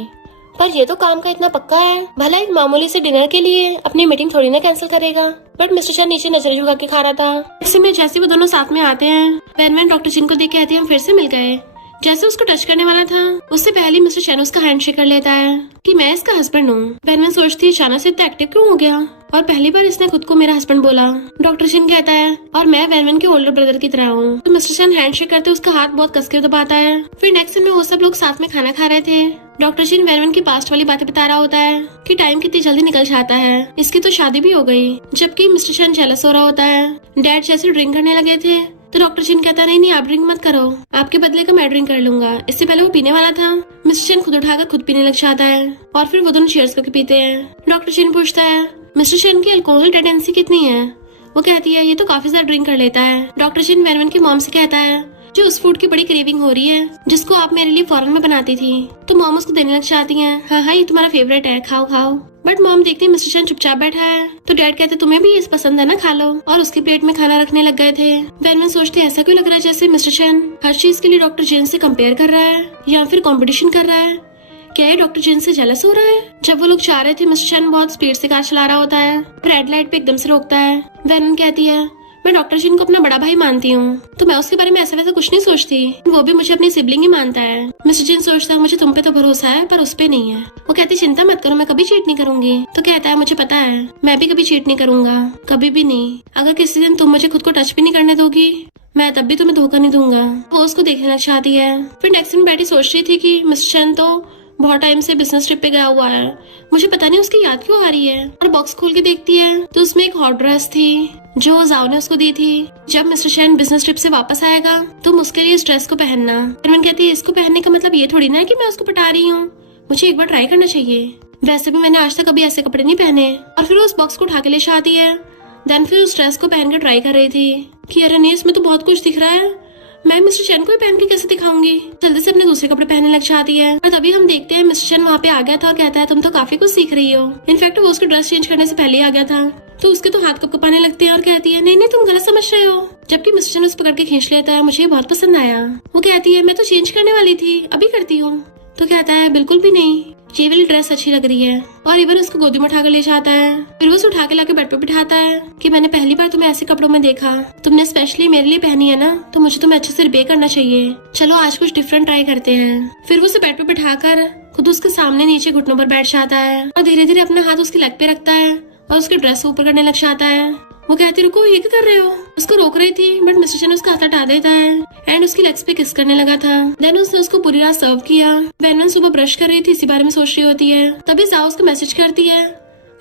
पर ये तो काम का इतना पक्का है, भला एक मामूली से डिनर के लिए अपनी मीटिंग थोड़ी ना कैंसिल करेगा। बट मिस्टर चंद नीचे नजर झुका के खा रहा था। इसी में जैसे वो दोनों साथ में आते हैं, वैन डॉक्टर जिन को देख के आती है हम फिर से मिल गए। जैसे उसको टच करने वाला था उससे पहले मिस्टर चैन उसका हैंडशेक कर लेता है कि मैं इसका हस्बैंड हूँ। वैन सोचती है अचानक से इतना एक्टिव क्यों हो गया और पहली बार इसने खुद को मेरा हस्बैंड बोला। डॉक्टर चिन कहता है और मैं वैन के ओल्डर ब्रदर की तरह हूँ। तो मिस्टर चैन हैंडशेक करते उसका हाथ बहुत कसके दबाता है। फिर नेक्स्ट सीन में वो सब लोग साथ में खाना खा रहे थे। डॉक्टर चिन वैन की पास्ट वाली बातें बता रहा होता है कि टाइम कितनी जल्दी निकल जाता है, इसकी तो शादी भी हो गई, जबकि मिस्टर चैन जेलस हो रहा होता है। डैड जैसे ड्रिंक करने लगे थे तो डॉक्टर चिन कहता नहीं आप ड्रिंक मत करो, आपके बदले का मैं ड्रिंक कर लूंगा। इससे पहले वो पीने वाला था, मिस्टर चिन खुद उठाकर खुद पीने लग जाता है और फिर वो दोनों चीयर्स करके पीते हैं। डॉक्टर चिन पूछता है मिस्टर चिन की अल्कोहल टेंडेंसी कितनी है। वो कहती है ये तो काफी ज्यादा ड्रिंक कर लेता है। डॉक्टर चिन वैन की मॉम से कहता है जो उस फूड की बड़ी क्रेविंग हो रही है जिसको आप मेरे लिए फॉरेन में बनाती थी, तो मॉम उसको देने लग जाती है। हाँ ये तुम्हारा फेवरेट है, खाओ खाओ। बट मॉम देखती है मिस्टर चैन चुपचाप बैठा है, तो डैड कहते तुम्हें भी ये पसंद है ना, खा लो, और उसकी प्लेट में खाना रखने लग गए थे। वैन सोचते ऐसा क्यों लग रहा है जैसे मिस्टर चैन हर चीज के लिए डॉक्टर जेन से कंपेयर कर रहा है या फिर कंपटीशन कर रहा है। क्या ये डॉक्टर जेन से जेलस हो रहा है। जब वो लोग जा रहे थे मिस्टर चैन बहुत स्पीड से कार चला रहा होता है, रेड लाइट पे एकदम से रोकता है। वैन कहती है मैं डॉक्टर जिन को अपना बड़ा भाई मानती हूँ, तो मैं उसके बारे में ऐसा वैसा कुछ नहीं सोचती, वो भी मुझे अपनी सिबलिंग ही मानता है। मिस्टर जिन सोचता है मुझे तुम पे तो भरोसा है पर उस पे नहीं है। वो कहती चिंता मत करो मैं कभी चीट नहीं करूंगी। तो कहता है मुझे पता है मैं भी कभी चीट नहीं करूंगा, कभी भी नहीं। अगर किसी दिन तुम मुझे खुद को टच भी नहीं करने दोगी मैं तब भी तुम्हें धोखा नहीं दूंगा। वो उसको देखने लग जाती है। फिर नेक्स्ट में बैठी सोच रही थी कि मिस्टर चैन तो बहुत टाइम से बिजनेस ट्रिप पे गया हुआ है, मुझे पता नहीं उसकी याद क्यों आ रही है। और बॉक्स खोल के देखती है तो उसमें एक हॉट ड्रेस थी जो जाओ ने उसको दी थी। जब मिस्टर चैन बिजनेस ट्रिप से वापस आएगा तुम उसके लिए इस ड्रेस को पहनना। फिर कहती है इसको पहनने का मतलब ये थोड़ी ना है कि मैं उसको पटा रही हूँ, मुझे एक बार ट्राई करना चाहिए। वैसे भी मैंने आज तक कभी ऐसे कपड़े नहीं पहने। और फिर उस बॉक्स को उठा के ले आती है। देन फिर उस ड्रेस को पहन कर ट्राई कर रही थी कि अरे नहीं इसमें तो बहुत कुछ दिख रहा है, मैं मिस्टर चैन को ही पहन के कैसे दिखाऊंगी। जल्दी से अपने दूसरे कपड़े पहनने लग जाती है। और तभी हम देखते हैं मिस्टर चैन वहाँ पे आ गया था और कहता है तुम तो काफी कुछ सीख रही हो। इनफैक्ट वो उसकी ड्रेस चेंज करने से पहले ही आ गया था। तो उसके तो हाथ कपकपाने लगते हैं और कहती है नहीं नहीं तुम गलत समझ रहे हो। जबकि मिस्टर चैन उसे पकड़ के खींच लेता है, मुझे बहुत पसंद आया। वो कहती है मैं तो चेंज करने वाली थी, अभी करती हूँ। तो कहता है बिल्कुल भी नहीं, ये वाली ड्रेस अच्छी लग रही है। और इवन उसको गोदी में उठाकर ले जाता है। फिर वो उसे उठा के लाके बेड पे बिठाता है कि मैंने पहली बार तुम्हें ऐसे कपड़ों में देखा, तुमने स्पेशली मेरे लिए पहनी है ना, तो मुझे तुम्हें अच्छे से रिपे करना चाहिए। चलो आज कुछ डिफरेंट ट्राई करते हैं। फिर वो उसे बेड पे बिठाकर खुद उसके सामने नीचे घुटनों पर बैठ जाता है और धीरे धीरे अपना हाथ उसकी लेग पे रखता है और उसके ड्रेस ऊपर करने लग जाता है। वो कहती रुको ये क्या कर रहे हो, उसको रोक रही थी बट मिस्टर चैन उसका हाथ हटा देता है एंड उसकी लेग्स पे किस करने लगा था। देन उसने उसको पूरी रात सर्व किया। वेनवन सुबह ब्रश कर रही थी, इसी बारे में सोच रही होती है। तभी जाओ उसको मैसेज करती है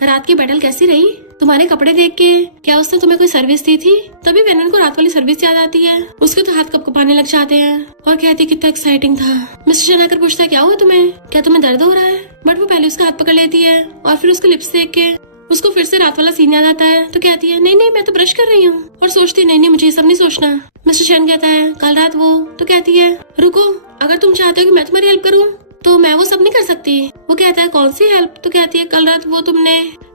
रात की बैटल कैसी रही, तुम्हारे कपड़े देख के क्या उसने तुम्हें कोई सर्विस दी थी। तभी वेनवन को रात वाली सर्विस याद आती है। उसके तो हाथ कपकपाने लग जाते हैं और कहती कितना एक्साइटिंग था। मिस्टर चैन आकर पूछता है क्या हुआ तुम्हें, क्या तुम्हें दर्द हो रहा है। बट वो पहले उसका हाथ पकड़ लेती है और फिर उसके लिप्स देख के उसको फिर से रात वाला सीन याद आता है। तो कहती है नहीं नहीं मैं तो ब्रश कर रही हूँ। और सोचती नहीं नहीं मुझे ये सब नहीं सोचना। मिस्टर चैन कहता है कल रात वो। तो कहती है रुको, अगर तुम चाहते हो कि मैं तुम्हारी हेल्प करूँ तो मैं वो सब नहीं कर सकती। वो कहता है कौन सी हेल्प। तो कहती है कल रात वो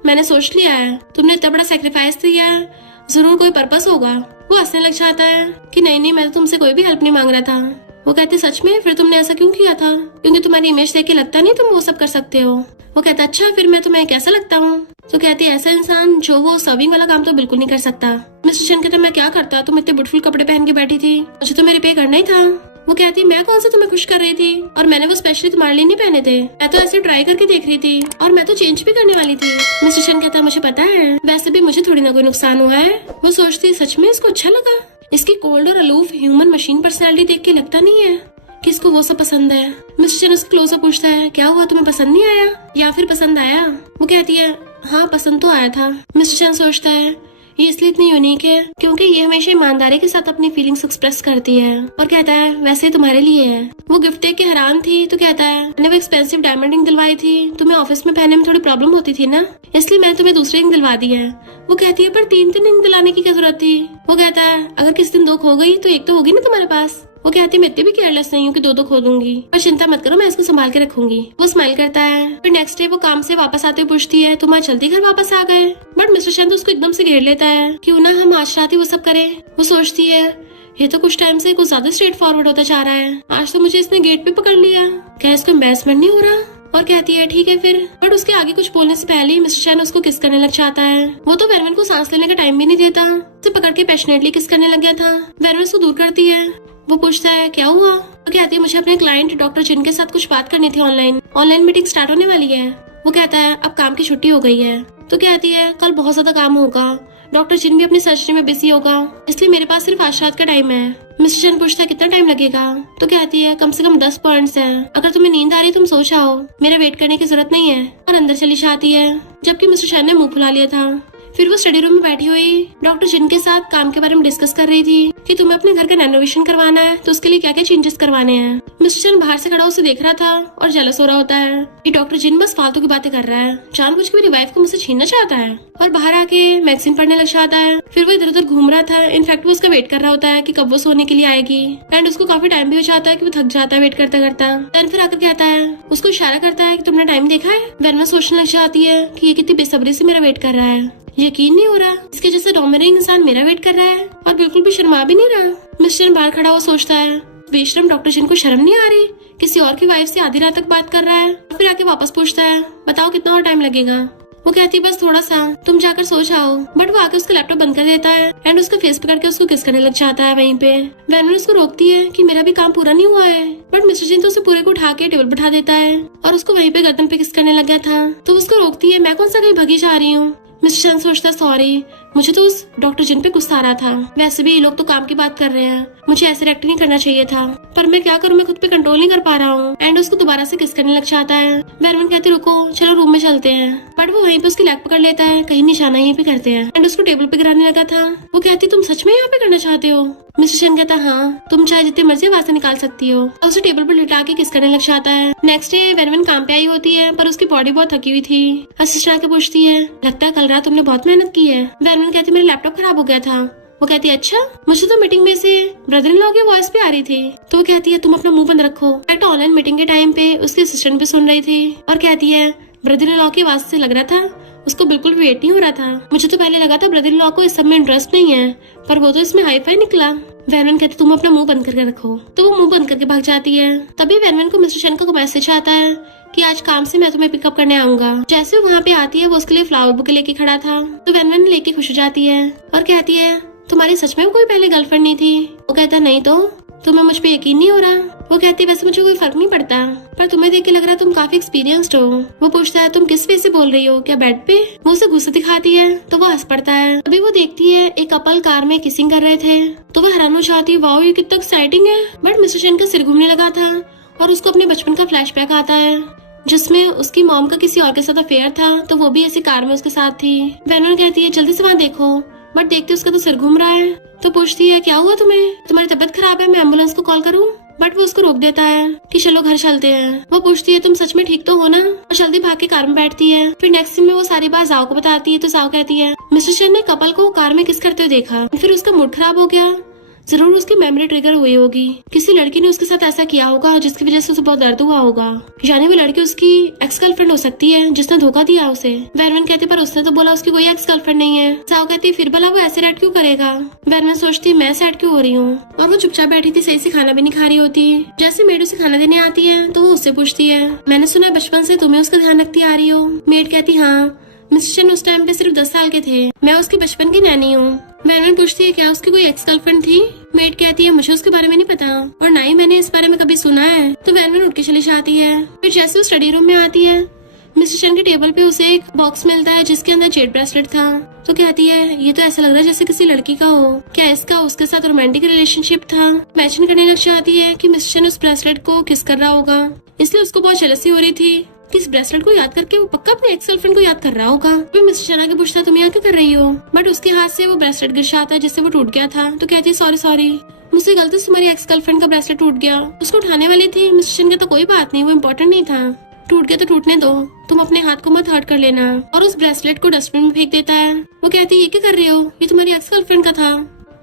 मैंने सोच लिया है, तुमने इतना बड़ा सेक्रीफाइस दिया है, जरूर कोई पर्पस होगा। वो हंसने लग जाता है कि नहीं नहीं मैं तो तुमसे कोई भी हेल्प नहीं मांग रहा था। वो कहते सच में, फिर तुमने ऐसा क्यों किया था, क्योंकि तुम्हारी इमेज देख के लगता नहीं तुम वो सब कर सकते हो। वो कहता अच्छा फिर मैं तुम्हें कैसा लगता हूँ। तो कहती है ऐसा इंसान जो वो सर्विंग वाला काम तो बिल्कुल नहीं कर सकता। मिस्टर चैन कहता मैं क्या करता, तुम इतने ब्यूटीफुल कपड़े पहन के बैठी थी, मुझे तो मेरे पे करना ही था। वो कहती मैं कौन सा तुम्हें खुश कर रही थी, और मैंने वो स्पेशली तुम्हारे लिए नहीं पहने थे, मैं तो ऐसे ट्राई करके देख रही थी और मैं तो चेंज भी करने वाली थी। मिस्टर चैन कहता मुझे पता है, वैसे भी मुझे थोड़ी ना कोई नुकसान हुआ है। वो सोचती सच में इसको अच्छा लगा, इसकी कोल्ड और अलूफ ह्यूमन मशीन पर्सनैलिटी देख के लगता नहीं है कि इसको वो सब पसंद है। मिस्टर चैन उसको क्लोजअप पूछता है क्या हुआ, तुम्हें पसंद नहीं आया या फिर पसंद आया। वो कहती है हाँ पसंद तो आया था। मिस्टर चैन सोचता है ये इसलिए इतनी यूनिक है क्योंकि ये हमेशा ईमानदारी के साथ अपनी फीलिंग्स एक्सप्रेस करती है। और कहता है वैसे तुम्हारे लिए है। वो गिफ्ट देख के हैरान थी। तो कहता है मैंने वो एक्सपेंसिव डायमंड रिंग दिलवाई थी, तुम्हें ऑफिस में पहनने में थोड़ी प्रॉब्लम होती थी ना, इसलिए मैंने तुम्हें दूसरी रिंग दिलवा दी है। वो कहती है पर 3 रिंग दिलाने की क्या जरूरत थी। वो कहता है अगर किसी दिन 2 खो गई तो एक तो होगी ना तुम्हारे पास। वो कहती है मैं इतनी भी केयरलेस नहीं हूँ कि 2 खो दूंगी, पर चिंता मत करो मैं इसको संभाल के रखूंगी। वो स्माइल करता है। फिर नेक्स्ट डे वो काम से वापस आते हुए पूछती है तुम आज जल्दी घर वापस आ गए। बट मिस्टर चैन तो उसको एकदम से घेर लेता है क्यों ना हम आज रात ही वो सब करें। वो सोचती है ये तो कुछ टाइम से कुछ ज्यादा स्ट्रेट फॉरवर्ड होता जा रहा है, आज तो मुझे इसने गेट पे पकड़ लिया, क्या इसको एम्बैरेसमेंट नहीं हो रहा। और कहती है ठीक है फिर। बट उसके आगे कुछ बोलने से पहले ही मिस्टर चैन उसको किस करने लग जाता है। वो तो वेनवन को सांस लेने का टाइम भी नहीं देता, उसे पकड़ के पैशनेटली किस करने लग गया था। वेनवन उसको दूर करती है। वो पूछता है क्या हुआ। तो कहती है मुझे अपने क्लाइंट डॉक्टर जिन के साथ कुछ बात करनी थी, ऑनलाइन मीटिंग स्टार्ट होने वाली है। वो कहता है अब काम की छुट्टी हो गई है। तो कहती है कल बहुत ज्यादा काम होगा, डॉक्टर जिन भी अपनी सर्जरी में बिजी होगा, इसलिए मेरे पास सिर्फ आज रात का टाइम है। मिस्टर चैन पूछता है कितना टाइम लगेगा। तो कहती है कम से कम 10 पॉइंट्स है, अगर तुम्हें नींद आ रही तुम सो जाओ, मेरा वेट करने की जरूरत नहीं है। और अंदर चली जाती है जबकि मिस्टर चैन ने मुंह फुला लिया था। फिर वो स्टडी रूम में बैठी हुई डॉक्टर जिन के साथ काम के बारे में डिस्कस कर रही थी कि तुम्हें अपने घर का रेनोवेशन करवाना है तो उसके लिए क्या क्या चेंजेस करवाने हैं। मिस्टर चैन बाहर से खड़ा उसे देख रहा था और जेलस हो रहा होता है कि डॉक्टर जिन बस फालतू की बातें कर रहा है, जानबूझ के मेरी वाइफ को मुझसे छीनना चाहता है। और बाहर आके मैगजीन पढ़ने लग जाता है। फिर वो इधर उधर घूम रहा था, इनफैक्ट वो उसका वेट कर रहा होता है कि कब वो सोने के लिए आएगी। एंड उसको काफी टाइम भी हो जाता है कि वो थक जाता है वेट करता करता। देन फिर आकर कहता है, उसको इशारा करता है कि तुमने टाइम देखा है। वेनवन सोचने लग जाती है कि ये कितनी बेसब्री से मेरा वेट कर रहा है, यकीन नहीं हो रहा इसके जैसे डोमिनेटिंग इंसान मेरा वेट कर रहा है और बिल्कुल भी शर्मा भी नहीं रहा। मिस्टर बाहर खड़ा हुआ सोचता है बेशरम डॉक्टर जिनको शर्म नहीं आ रही, किसी और की वाइफ से आधी रात तक बात कर रहा है। फिर आके वापस पूछता है बताओ कितना और टाइम लगेगा। वो कहती है बस थोड़ा सा, तुम जाकर सो जाओ। बट वो आके उसका लैपटॉप बंद कर देता है एंड उसका फेस पकड़ के उसको किस करने लग जाता है वहीं पे। वेनवन उसको रोकती है कि मेरा भी काम पूरा नहीं हुआ है। बट मिस्टर जिन तो उसे पूरे को उठा के टेबल बैठा देता है और उसको वहीं पे गर्दन पे किस करने लग गया था। तो उसको रोकती है मैं कौन सा कहीं भगी जा रही हूँ। मिस्टर चैन सोचता सॉरी, मुझे तो उस डॉक्टर जिन पे गुस्सा आ रहा था, वैसे भी ये लोग तो काम की बात कर रहे हैं, मुझे ऐसे रिएक्ट नहीं करना चाहिए था, पर मैं क्या करूँ मैं खुद पे कंट्रोल नहीं कर पा रहा हूँ। एंड उसको दोबारा से किस करने लग जाता है। वेनवन कहती रुको चलो रूम में चलते हैं। बट वो वहीं पे उसकी लेग पकड़ लेता है, कहीं निशाना यहीं पे करते हैं एंड उसको टेबल पे गिराने लगा था। वो कहती तुम सच में यहाँ पे करना चाहते हो। मिस्टर चैन कहता हाँ, तुम चाहे जितनी मर्जी आवाज निकाल सकती हो। और उसे टेबल पर लिटा के किस करने लग जाता है। नेक्स्ट डे वेनवन काम पे आई होती है पर उसकी बॉडी बहुत थकी हुई थी। असिस्टेंट आके पूछती है लगता है कल रात तुमने बहुत मेहनत की है। वेनवन कहती मेरा लैपटॉप खराब हो गया था। वो कहती है अच्छा, मुझे तो मीटिंग में से ब्रदर इन लॉ की वॉइस भी आ रही थी। तो वो कहती है तुम अपना मुंह बंद रखो। ऑनलाइन मीटिंग के टाइम पे उसकी असिस्टेंट भी सुन रही थी और कहती है ब्रदर इन लॉ की आवाज से लग रहा था उसको बिल्कुल वेट नहीं हो रहा था। मुझे तो पहले लगा था ब्रदर इन लॉ को इस सब में इंटरेस्ट नहीं है, पर वो तो इसमें हाई फाई निकला। वैनवन कहती तुम अपना मुंह बंद करके रखो, तो वो मुंह बंद करके भाग जाती है। तभी वैनवन को मिस्टर शन का मैसेज आता है कि आज काम से मैं तुम्हें पिकअप करने आऊंगा। जैसे वो वहाँ पे आती है, वो उसके लिए फ्लावर बुके लेके खड़ा था, तो वैनवन लेके खुश हो जाती है और कहती है तुम्हारी सच में कोई पहले गर्लफ्रेंड नहीं थी? वो कहता नहीं तो तुम्हें मुझ पे यकीन नहीं हो रहा? वो कहती है वैसे मुझे कोई फर्क नहीं पड़ता, पर तुम्हें देख के लग रहा है तुम काफी एक्सपीरियंस्ड हो। वो पूछता है तुम किस वे से बोल रही हो, क्या बेड पे? वो उसे गुस्सा दिखाती है तो वो हंस पड़ता है। अभी वो देखती है एक कपल कार में किसिंग कर रहे थे, तो वो हैरान हो जाती है, वाओ ये कितना एक्साइटिंग है। बट मिस्टर शन का सिर घूमने लगा था और उसको अपने बचपन का फ्लैशबैक आता है, जिसमें उसकी मॉम का किसी और के साथ अफेयर था, तो वो भी ऐसी कार में उसके साथ थी। वैनवन कहती है जल्दी से वहाँ देखो, बट देखते उसका तो सिर घूम रहा है। तो पूछती है क्या हुआ तुम्हें, तुम्हारी तबीयत खराब है, मैं एम्बुलेंस को कॉल करूँ? बट वो उसको रोक देता है कि चलो घर चलते हैं। वो पूछती है तुम सच में ठीक तो हो ना, और जल्दी भाग के कार में बैठती है। फिर नेक्स्ट सीन में वो सारी बात जाओ को बताती है, तो जाओ कहती है मिस्टर शन ने कपल को कार में किस करते हुए देखा, फिर उसका मूड खराब हो गया। जरूर उसकी मेमोरी ट्रिगर हुई होगी, किसी लड़की ने उसके साथ ऐसा किया होगा जिसकी वजह से उसे बहुत दर्द हुआ होगा, यानी वो लड़की उसकी एक्स गर्लफ्रेंड हो सकती है जिसने धोखा दिया उसे। वैनवन कहती पर उसने तो बोला उसकी कोई एक्स गर्लफ्रेंड नहीं है। साओ कहती फिर भला वो ऐसे रेड क्यों करेगा? वैनवन सोचती मैं सैड क्यों हो रही हूँ, और वो चुपचाप बैठी थी, सही से खाना भी नहीं खा रही होती। जैसे मेड उसे खाना देने आती है तो वो उससे पूछती है मैंने सुना बचपन से तुम्हें उसका ध्यान रखती आ रही हो। मेड कहती हाँ, मिस्टर शन उस टाइम पे सिर्फ 10 साल के थे, मैं उसके बचपन की नैनी हूँ। वैनवन पूछती है क्या उसकी कोई एक्स गर्लफ्रेंड थी? मेड कहती है मुझे उसके बारे में नहीं पता, और ना ही मैंने इस बारे में कभी सुना है। तो वैनवन उठ के चली जाती है। फिर जैसे वो स्टडी रूम में आती है, मिस्टर शन के टेबल पे उसे एक बॉक्स मिलता है जिसके अंदर जेड ब्रेसलेट था। तो कहती है ये तो ऐसा लग रहा है जैसे किसी लड़की का हो, क्या इसका उसके साथ रोमांटिक रिलेशनशिप था? इमेजिन करने लग जाती है कि मिस्टर शन उस ब्रेसलेट को किस कर रहा होगा, इसलिए उसको बहुत जेलसी हो रही थी कि इस ब्रेसलेट को याद करके वो पक्का अपने एक्स गर्लफ्रेंड को याद कर रहा होगा। फिर मिस्टर शन आके पूछता तुम यहाँ क्या कर रही हो, बट उसके हाथ से वो ब्रेसलेट गिर जाता है जिससे वो टूट गया था। तो कहती है सॉरी मुझसे गलती से तुम्हारी एक्स गर्लफ्रेंड का ब्रेसलेट टूट गया, उसको उठाने वाली थी। मिस्टर शन का तो कोई बात नहीं, वो इम्पोर्टेंट नहीं था, टूट गया तो टूटने दो, तुम अपने हाथ को मत हर्ट कर लेना। और उस ब्रेसलेट को डस्टबिन में फेंक देता है। वो कहती है ये क्या कर रही हो, ये तुम्हारी एक्स गर्लफ्रेंड का था।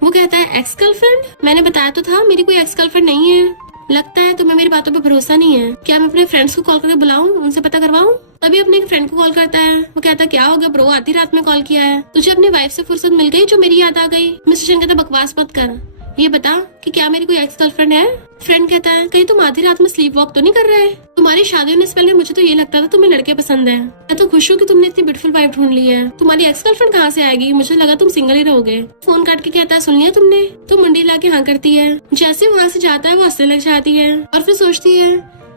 वो कहता है एक्स गर्लफ्रेंड? मैंने बताया तो था मेरी कोई एक्स गर्लफ्रेंड नहीं है। लगता है तुम्हें मेरी बातों पे भरोसा नहीं है, क्या मैं अपने फ्रेंड्स को कॉल करके बुलाऊं, उनसे पता करवाऊं? तभी अपने एक फ्रेंड को कॉल करता है। वो कहता है क्या हो गया ब्रो, आधी रात में कॉल किया है, तुझे अपनी वाइफ से फुर्सत मिल गई जो मेरी याद आ गई? मिस्टर शन कहता बकवास मत कर, ये बता कि क्या मेरी कोई एक्स गर्लफ्रेंड है? फ्रेंड कहता है कहीं तुम आधी रात में स्लीप वॉक तो नहीं कर रहे? तुम्हारी शादी होने से पहले मुझे तो ये लगता था तुम्हें लड़के पसंद है। मैं तो खुश हूँ कि तुमने इतनी ब्यूटीफुल वाइफ ढूंढ ली है। तुम्हारी एक्स गर्लफ्रेंड कहाँ से आएगी, मुझे लगा तुम सिंगल ही रहोगे। फोन काट के कहता है सुन लिया तुमने? तो मुंडी ला के हाँ करती है। जैसे वहाँ से जाता है वो हंसने लग जाती है और फिर सोचती है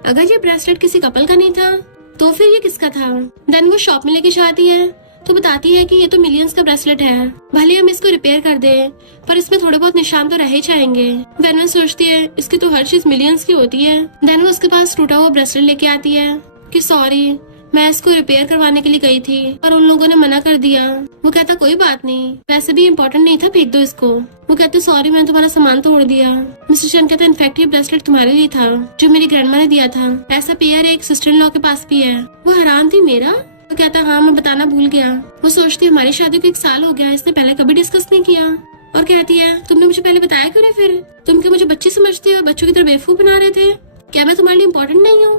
अगर ये ब्रेसलेट किसी कपल का नहीं था तो फिर ये किसका था? देन वो शॉप में लेके जाती है तो बताती है कि ये तो मिलियंस का ब्रेसलेट है, भले हम इसको रिपेयर कर दे पर इसमें थोड़े बहुत निशान तो रह ही जाएंगे। वैनवन सोचती है इसकी तो हर चीज मिलियंस की होती है। देन वो उसके पास टूटा हुआ ब्रेसलेट लेके आती है कि सॉरी मैं इसको रिपेयर करवाने के लिए गई थी पर उन लोगों ने मना कर दिया। वो कहता कोई बात नहीं, वैसे भी इम्पोर्टेंट नहीं था, फेंक दो इसको। वो कहते सॉरी मैंने तुम्हारा सामान तोड़ दिया। मिस्टर शन कहता इनफैक्ट ये ब्रेसलेट तुम्हारे लिए था जो मेरी ग्रैंडमा ने दिया था, ऐसा पेयर एक सिस्टर इन लॉ के पास भी है। वो हैरान थी मेरा? वो कहता हाँ मैं बताना भूल गया। वो सोचती हमारी शादी को 1 साल हो गया, इसने पहले कभी डिस्कस नहीं किया। और कहती है तुमने मुझे पहले बताया क्यों नहीं? फिर तुम क्या मुझे बच्ची समझती हो, बच्चों की तरह बेवकूफ बना रहे थे? क्या मैं तुम्हारे लिए इम्पोर्टेंट नहीं हूँ?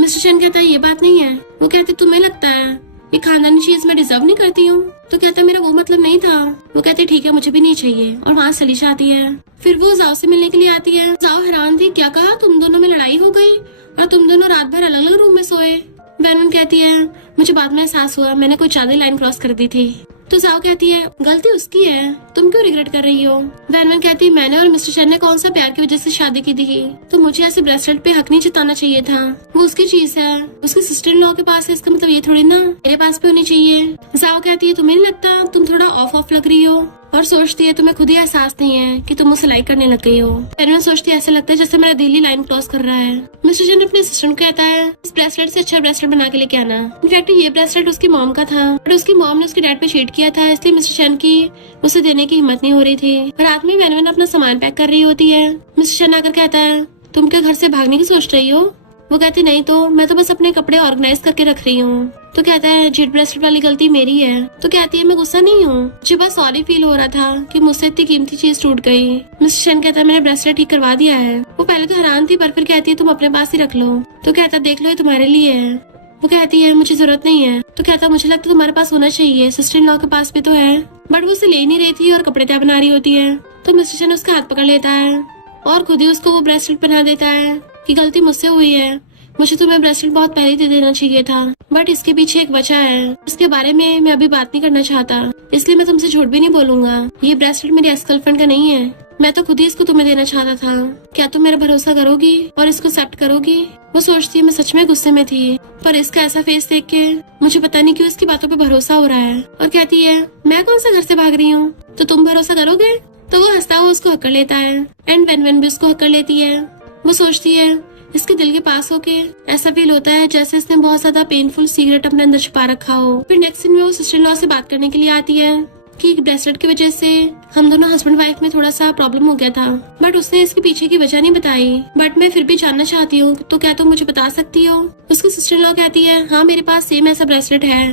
मिस्टर शन कहता है ये बात नहीं है। वो कहती तुम्हें लगता है ये खानदानी चीज मैं डिजर्व नहीं करती हूँ? तो कहता मेरा वो मतलब नहीं था। वो कहती ठीक है मुझे भी नहीं चाहिए, और वहाँ चली जाती है। फिर वो जाओ से मिलने के लिए आती है। जाओ हैरान थी, क्या कहा तुम दोनों में लड़ाई हो गई और तुम दोनों रात भर अलग अलग रूम में सोए? वैनवन कहती है मुझे बाद में एहसास हुआ मैंने कोई ज्यादा लाइन क्रॉस कर दी थी। तो जाओ कहती है गलती उसकी है, तुम क्यों रिग्रेट कर रही हो? वैनवन कहती है मैंने और मिस्टर शन ने कौन सा प्यार की वजह से शादी की थी, तो मुझे ऐसे ब्रेसलेट पे हक नहीं जताना चाहिए था। वो उसकी चीज है, उसकी सिस्टर इन लॉ के पास है, इसका मतलब ये थोड़ी ना मेरे पास भी होनी चाहिए। जाओ कहती है तुम्हें नहीं लगता तुम थोड़ा ऑफ लग रही हो? और सोचती है तुम्हें खुद ही एहसास नहीं है कि तुम मुझसे लाइक करने लग गई हो। वैनवन सोचती है ऐसा लगता है जैसे मेरा दिल ही लाइन क्रॉस कर रहा है। मिस्टर शन अपने असिस्टेंट को कहता है इस ब्रेसलेट से अच्छा ब्रेसलेट बना के लेके आना। इनफैक्ट ये ब्रेसलेट उसकी मॉम का था, बट उसकी मॉम ने उसके डैड पे चीट किया था, इसलिए मिस्टर शन की उसे देने की हिम्मत नहीं हो रही थी। रात में वैनवन अपना सामान पैक कर रही होती है। मिस्टर शन आकर कहता है तुम क्या घर से भागने की सोच रही हो? वो कहती नहीं तो मैं तो बस अपने कपड़े ऑर्गेनाइज करके रख रही हूँ। तो कहता है जेड ब्रेसलेट वाली गलती मेरी है। तो कहती है मैं गुस्सा नहीं हूँ, मुझे बस सॉरी फील हो रहा था कि मुझसे इतनी कीमती चीज टूट गई। मिस्टर शन कहता है मैंने ब्रेसलेट ठीक करवा दिया है। वो पहले तो हैरान थी पर फिर कहती है तुम अपने पास ही रख लो। तो कहता देख लो ये तुम्हारे लिए है। वो कहती है मुझे जरूरत नहीं है। तो कहता मुझे लगता है तुम्हारे पास होना चाहिए, सिस्टर इन लॉ के पास भी तो है। बट वो उसे ले नहीं रही थी और कपड़े तय बना रही होती है। तो मिस्टर चेन उसका हाथ पकड़ लेता है और खुद ही उसको वो ब्रेसलेट पहना देता है कि गलती मुझसे हुई है, मुझे तुम्हें ब्रेसलेट बहुत पहले दे देना चाहिए था। बट इसके पीछे एक वजह है, इसके बारे में मैं अभी बात नहीं करना चाहता, इसलिए मैं तुमसे झूठ भी नहीं बोलूंगा। ये ब्रेसलेट मेरी एक्स गर्लफ्रेंड का नहीं है, मैं तो खुद ही इसको तुम्हें देना चाहता था। क्या तुम मेरा भरोसा करोगी और इसको एक्सेप्ट करोगी? वो सोचती है मैं सच में गुस्से में थी, पर इसका ऐसा फेस देख के मुझे पता नहीं क्यों इसकी बातों पे भरोसा हो रहा है। और कहती है मैं कौन सा घर से भाग रही हूँ, तो तुम भरोसा करोगे? तो वो हंसता हुआ उसको हक्कर लेता है एंड वेन भी उसको हक्कर लेती है। वो सोचती है इसके दिल के पास होके ऐसा फील होता है जैसे इसने बहुत ज्यादा पेनफुल सिगरेट अपने अंदर छुपा रखा हो। फिर नेक्स्ट सीन में वो सिस्टर इन लॉ से बात करने के लिए आती है कि ब्रेसलेट की वजह से हम दोनों हस्बैंड वाइफ में थोड़ा सा प्रॉब्लम हो गया था, बट उसने इसके पीछे की वजह नहीं बताई। बट मैं फिर भी जानना चाहती हूँ, तो क्या तुम मुझे बता सकती हो? उसकी सिस्टर इन लॉ कहती है हाँ मेरे पास सेम ऐसा ब्रेसलेट है,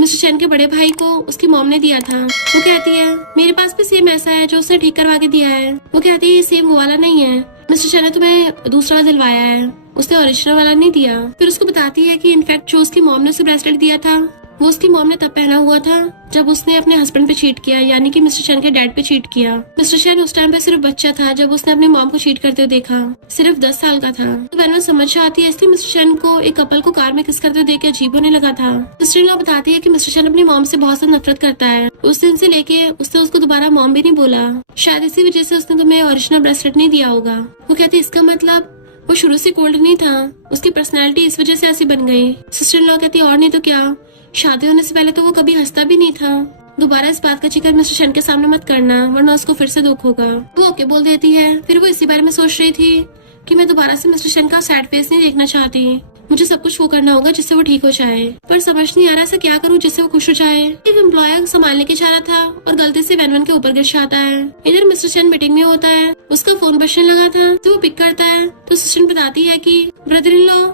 मिस्टर चैन के बड़े भाई को उसकी मॉम ने दिया था। वो कहती है मेरे पास भी सेम ऐसा है जो उसने ठीक करवा के दिया है। वो कहती है ये सेम वो वाला नहीं है, मिस्टर चैन ने तुम्हें दूसरा वाला दिलवाया है, उसने ओरिजिनल वाला नहीं दिया। फिर उसको बताती है कि इनफैक्ट जो उसकी मॉम ने उसे ब्रेसलेट दिया था वो उसकी मॉम ने तब पहना हुआ था जब उसने अपने हस्बैंड पे चीट किया, यानी कि मिस्टर चैन के डैड पे चीट किया। मिस्टर चैन उस टाइम पे सिर्फ बच्चा था जब उसने अपनी मॉम को चीट करते हुए देखा, सिर्फ 10 साल का था। तो वैन समझ आती है इसलिए मिस्टर चैन को एक कपल को कार में किस करते हुए देख के अजीब होने लगा था। सिस्टर इन लॉ बताती है कि मिस्टर चैन अपनी मॉम से बहुत ज्यादा नफरत करता है, उस दिन से लेके उसने उसको दोबारा मॉम भी नहीं बोला, शायद इसी वजह से उसने तुम्हें ओरिजिनल ब्रेसलेट नहीं दिया होगा। वो कहती है इसका मतलब वो शुरू से कोल्ड नहीं था, उसकी पर्सनैलिटी इस वजह से ऐसी बन गई। सिस्टर इन लॉ कहती है और नहीं तो क्या, शादी होने से पहले तो वो कभी हंसता भी नहीं था। दोबारा इस बात का जिक्र मिस्टर चैन के सामने मत करना वरना उसको फिर से दुख होगा। वो ओके बोल देती है। फिर वो इसी बारे में सोच रही थी कि मैं दोबारा से मिस्टर चैन का सैड फेस नहीं देखना चाहती, मुझे सब कुछ वो करना होगा जिससे वो ठीक हो जाए। पर समझ नहीं आ रहा ऐसा क्या करूँ जिससे वो खुश हो जाए। एक एम्प्लॉयर संभालने के जा रहा था और गलती से वैन के ऊपर गिर जाता है। इधर मिस्टर चैन मीटिंग में होता है, उसका फोन बजने लगा था तो वो पिक करता है तो सिस्टर बताती है कि ब्रदर इन लॉ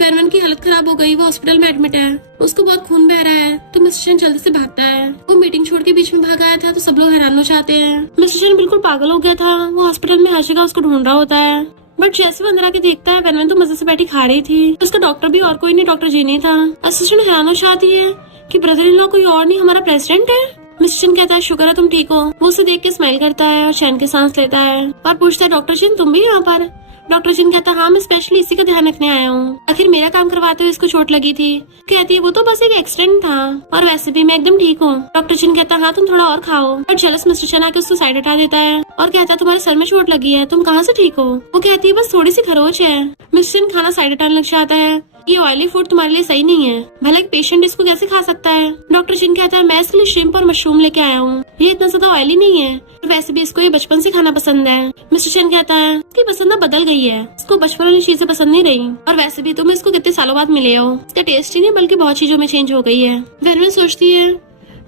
वैन की हालत खराब हो गई, वो हॉस्पिटल में एडमिट है, उसको बहुत खून बह रहा है। तो मिस्टर चैन जल्दी से भागता है। वो मीटिंग छोड़ के बीच में भाग आया था तो सब लोग हैरान हो जाते हैं। मिस्टर चैन बिल्कुल पागल हो गया था, वो हॉस्पिटल में हर जगह उसको ढूंढ रहा होता है। बट जैसे वो अंदर आके देखता है वैन तो मजे से बैठी खा रही थी, उसका डॉक्टर भी और कोई नहीं, डॉक्टर जीनी था। असिस्टेंट हैरान हो जाती है कि ब्रदर इन लॉ कोई और नहीं हमारा प्रेसिडेंट है। मिस्टर चैन कहता है शुक्र है तुम ठीक हो। वो उसे देख के स्माइल करता है और चैन के सांस लेता है और पूछता है डॉक्टर चैन तुम भी यहाँ पर? डॉक्टर चैन कहता है हाँ मैं स्पेशली इसी का ध्यान रखने आया हूँ, आखिर मेरा काम करवाते हुए इसको चोट लगी थी। कहती है वो तो बस एक एक्सीडेंट था और वैसे भी मैं एकदम ठीक हूँ। डॉक्टर चैन कहता है हाँ तुम थोड़ा और खाओ। और जेलस मिस्टर चैन आके उसको साइड हटा देता है और कहता है तुम्हारे सर में चोट लगी है, तुम कहाँ से ठीक हो? वो कहती है बस थोड़ी सी खरोच है। मिस्टर चैन खाना साइड हटाने लग जाता है, ये ऑयली फूड तुम्हारे लिए सही नहीं है, भला एक पेशेंट इसको कैसे खा सकता है? डॉक्टर चैन कहता है मैं इसके लिए श्रिम्प और मशरूम लेके आया हूँ, ये इतना ज्यादा ऑयली नहीं है, वैसे भी इसको ये बचपन से खाना पसंद है। मिस्टर चैन कहता है इसकी पसंद बदल गई है, इसको बचपन वाली चीजें पसंद नहीं रही, और वैसे भी तुम इसको कितने सालों बाद मिले हो, इसका टेस्ट ही नहीं बल्कि बहुत चीजों में चेंज हो गई है। वैन सोचती है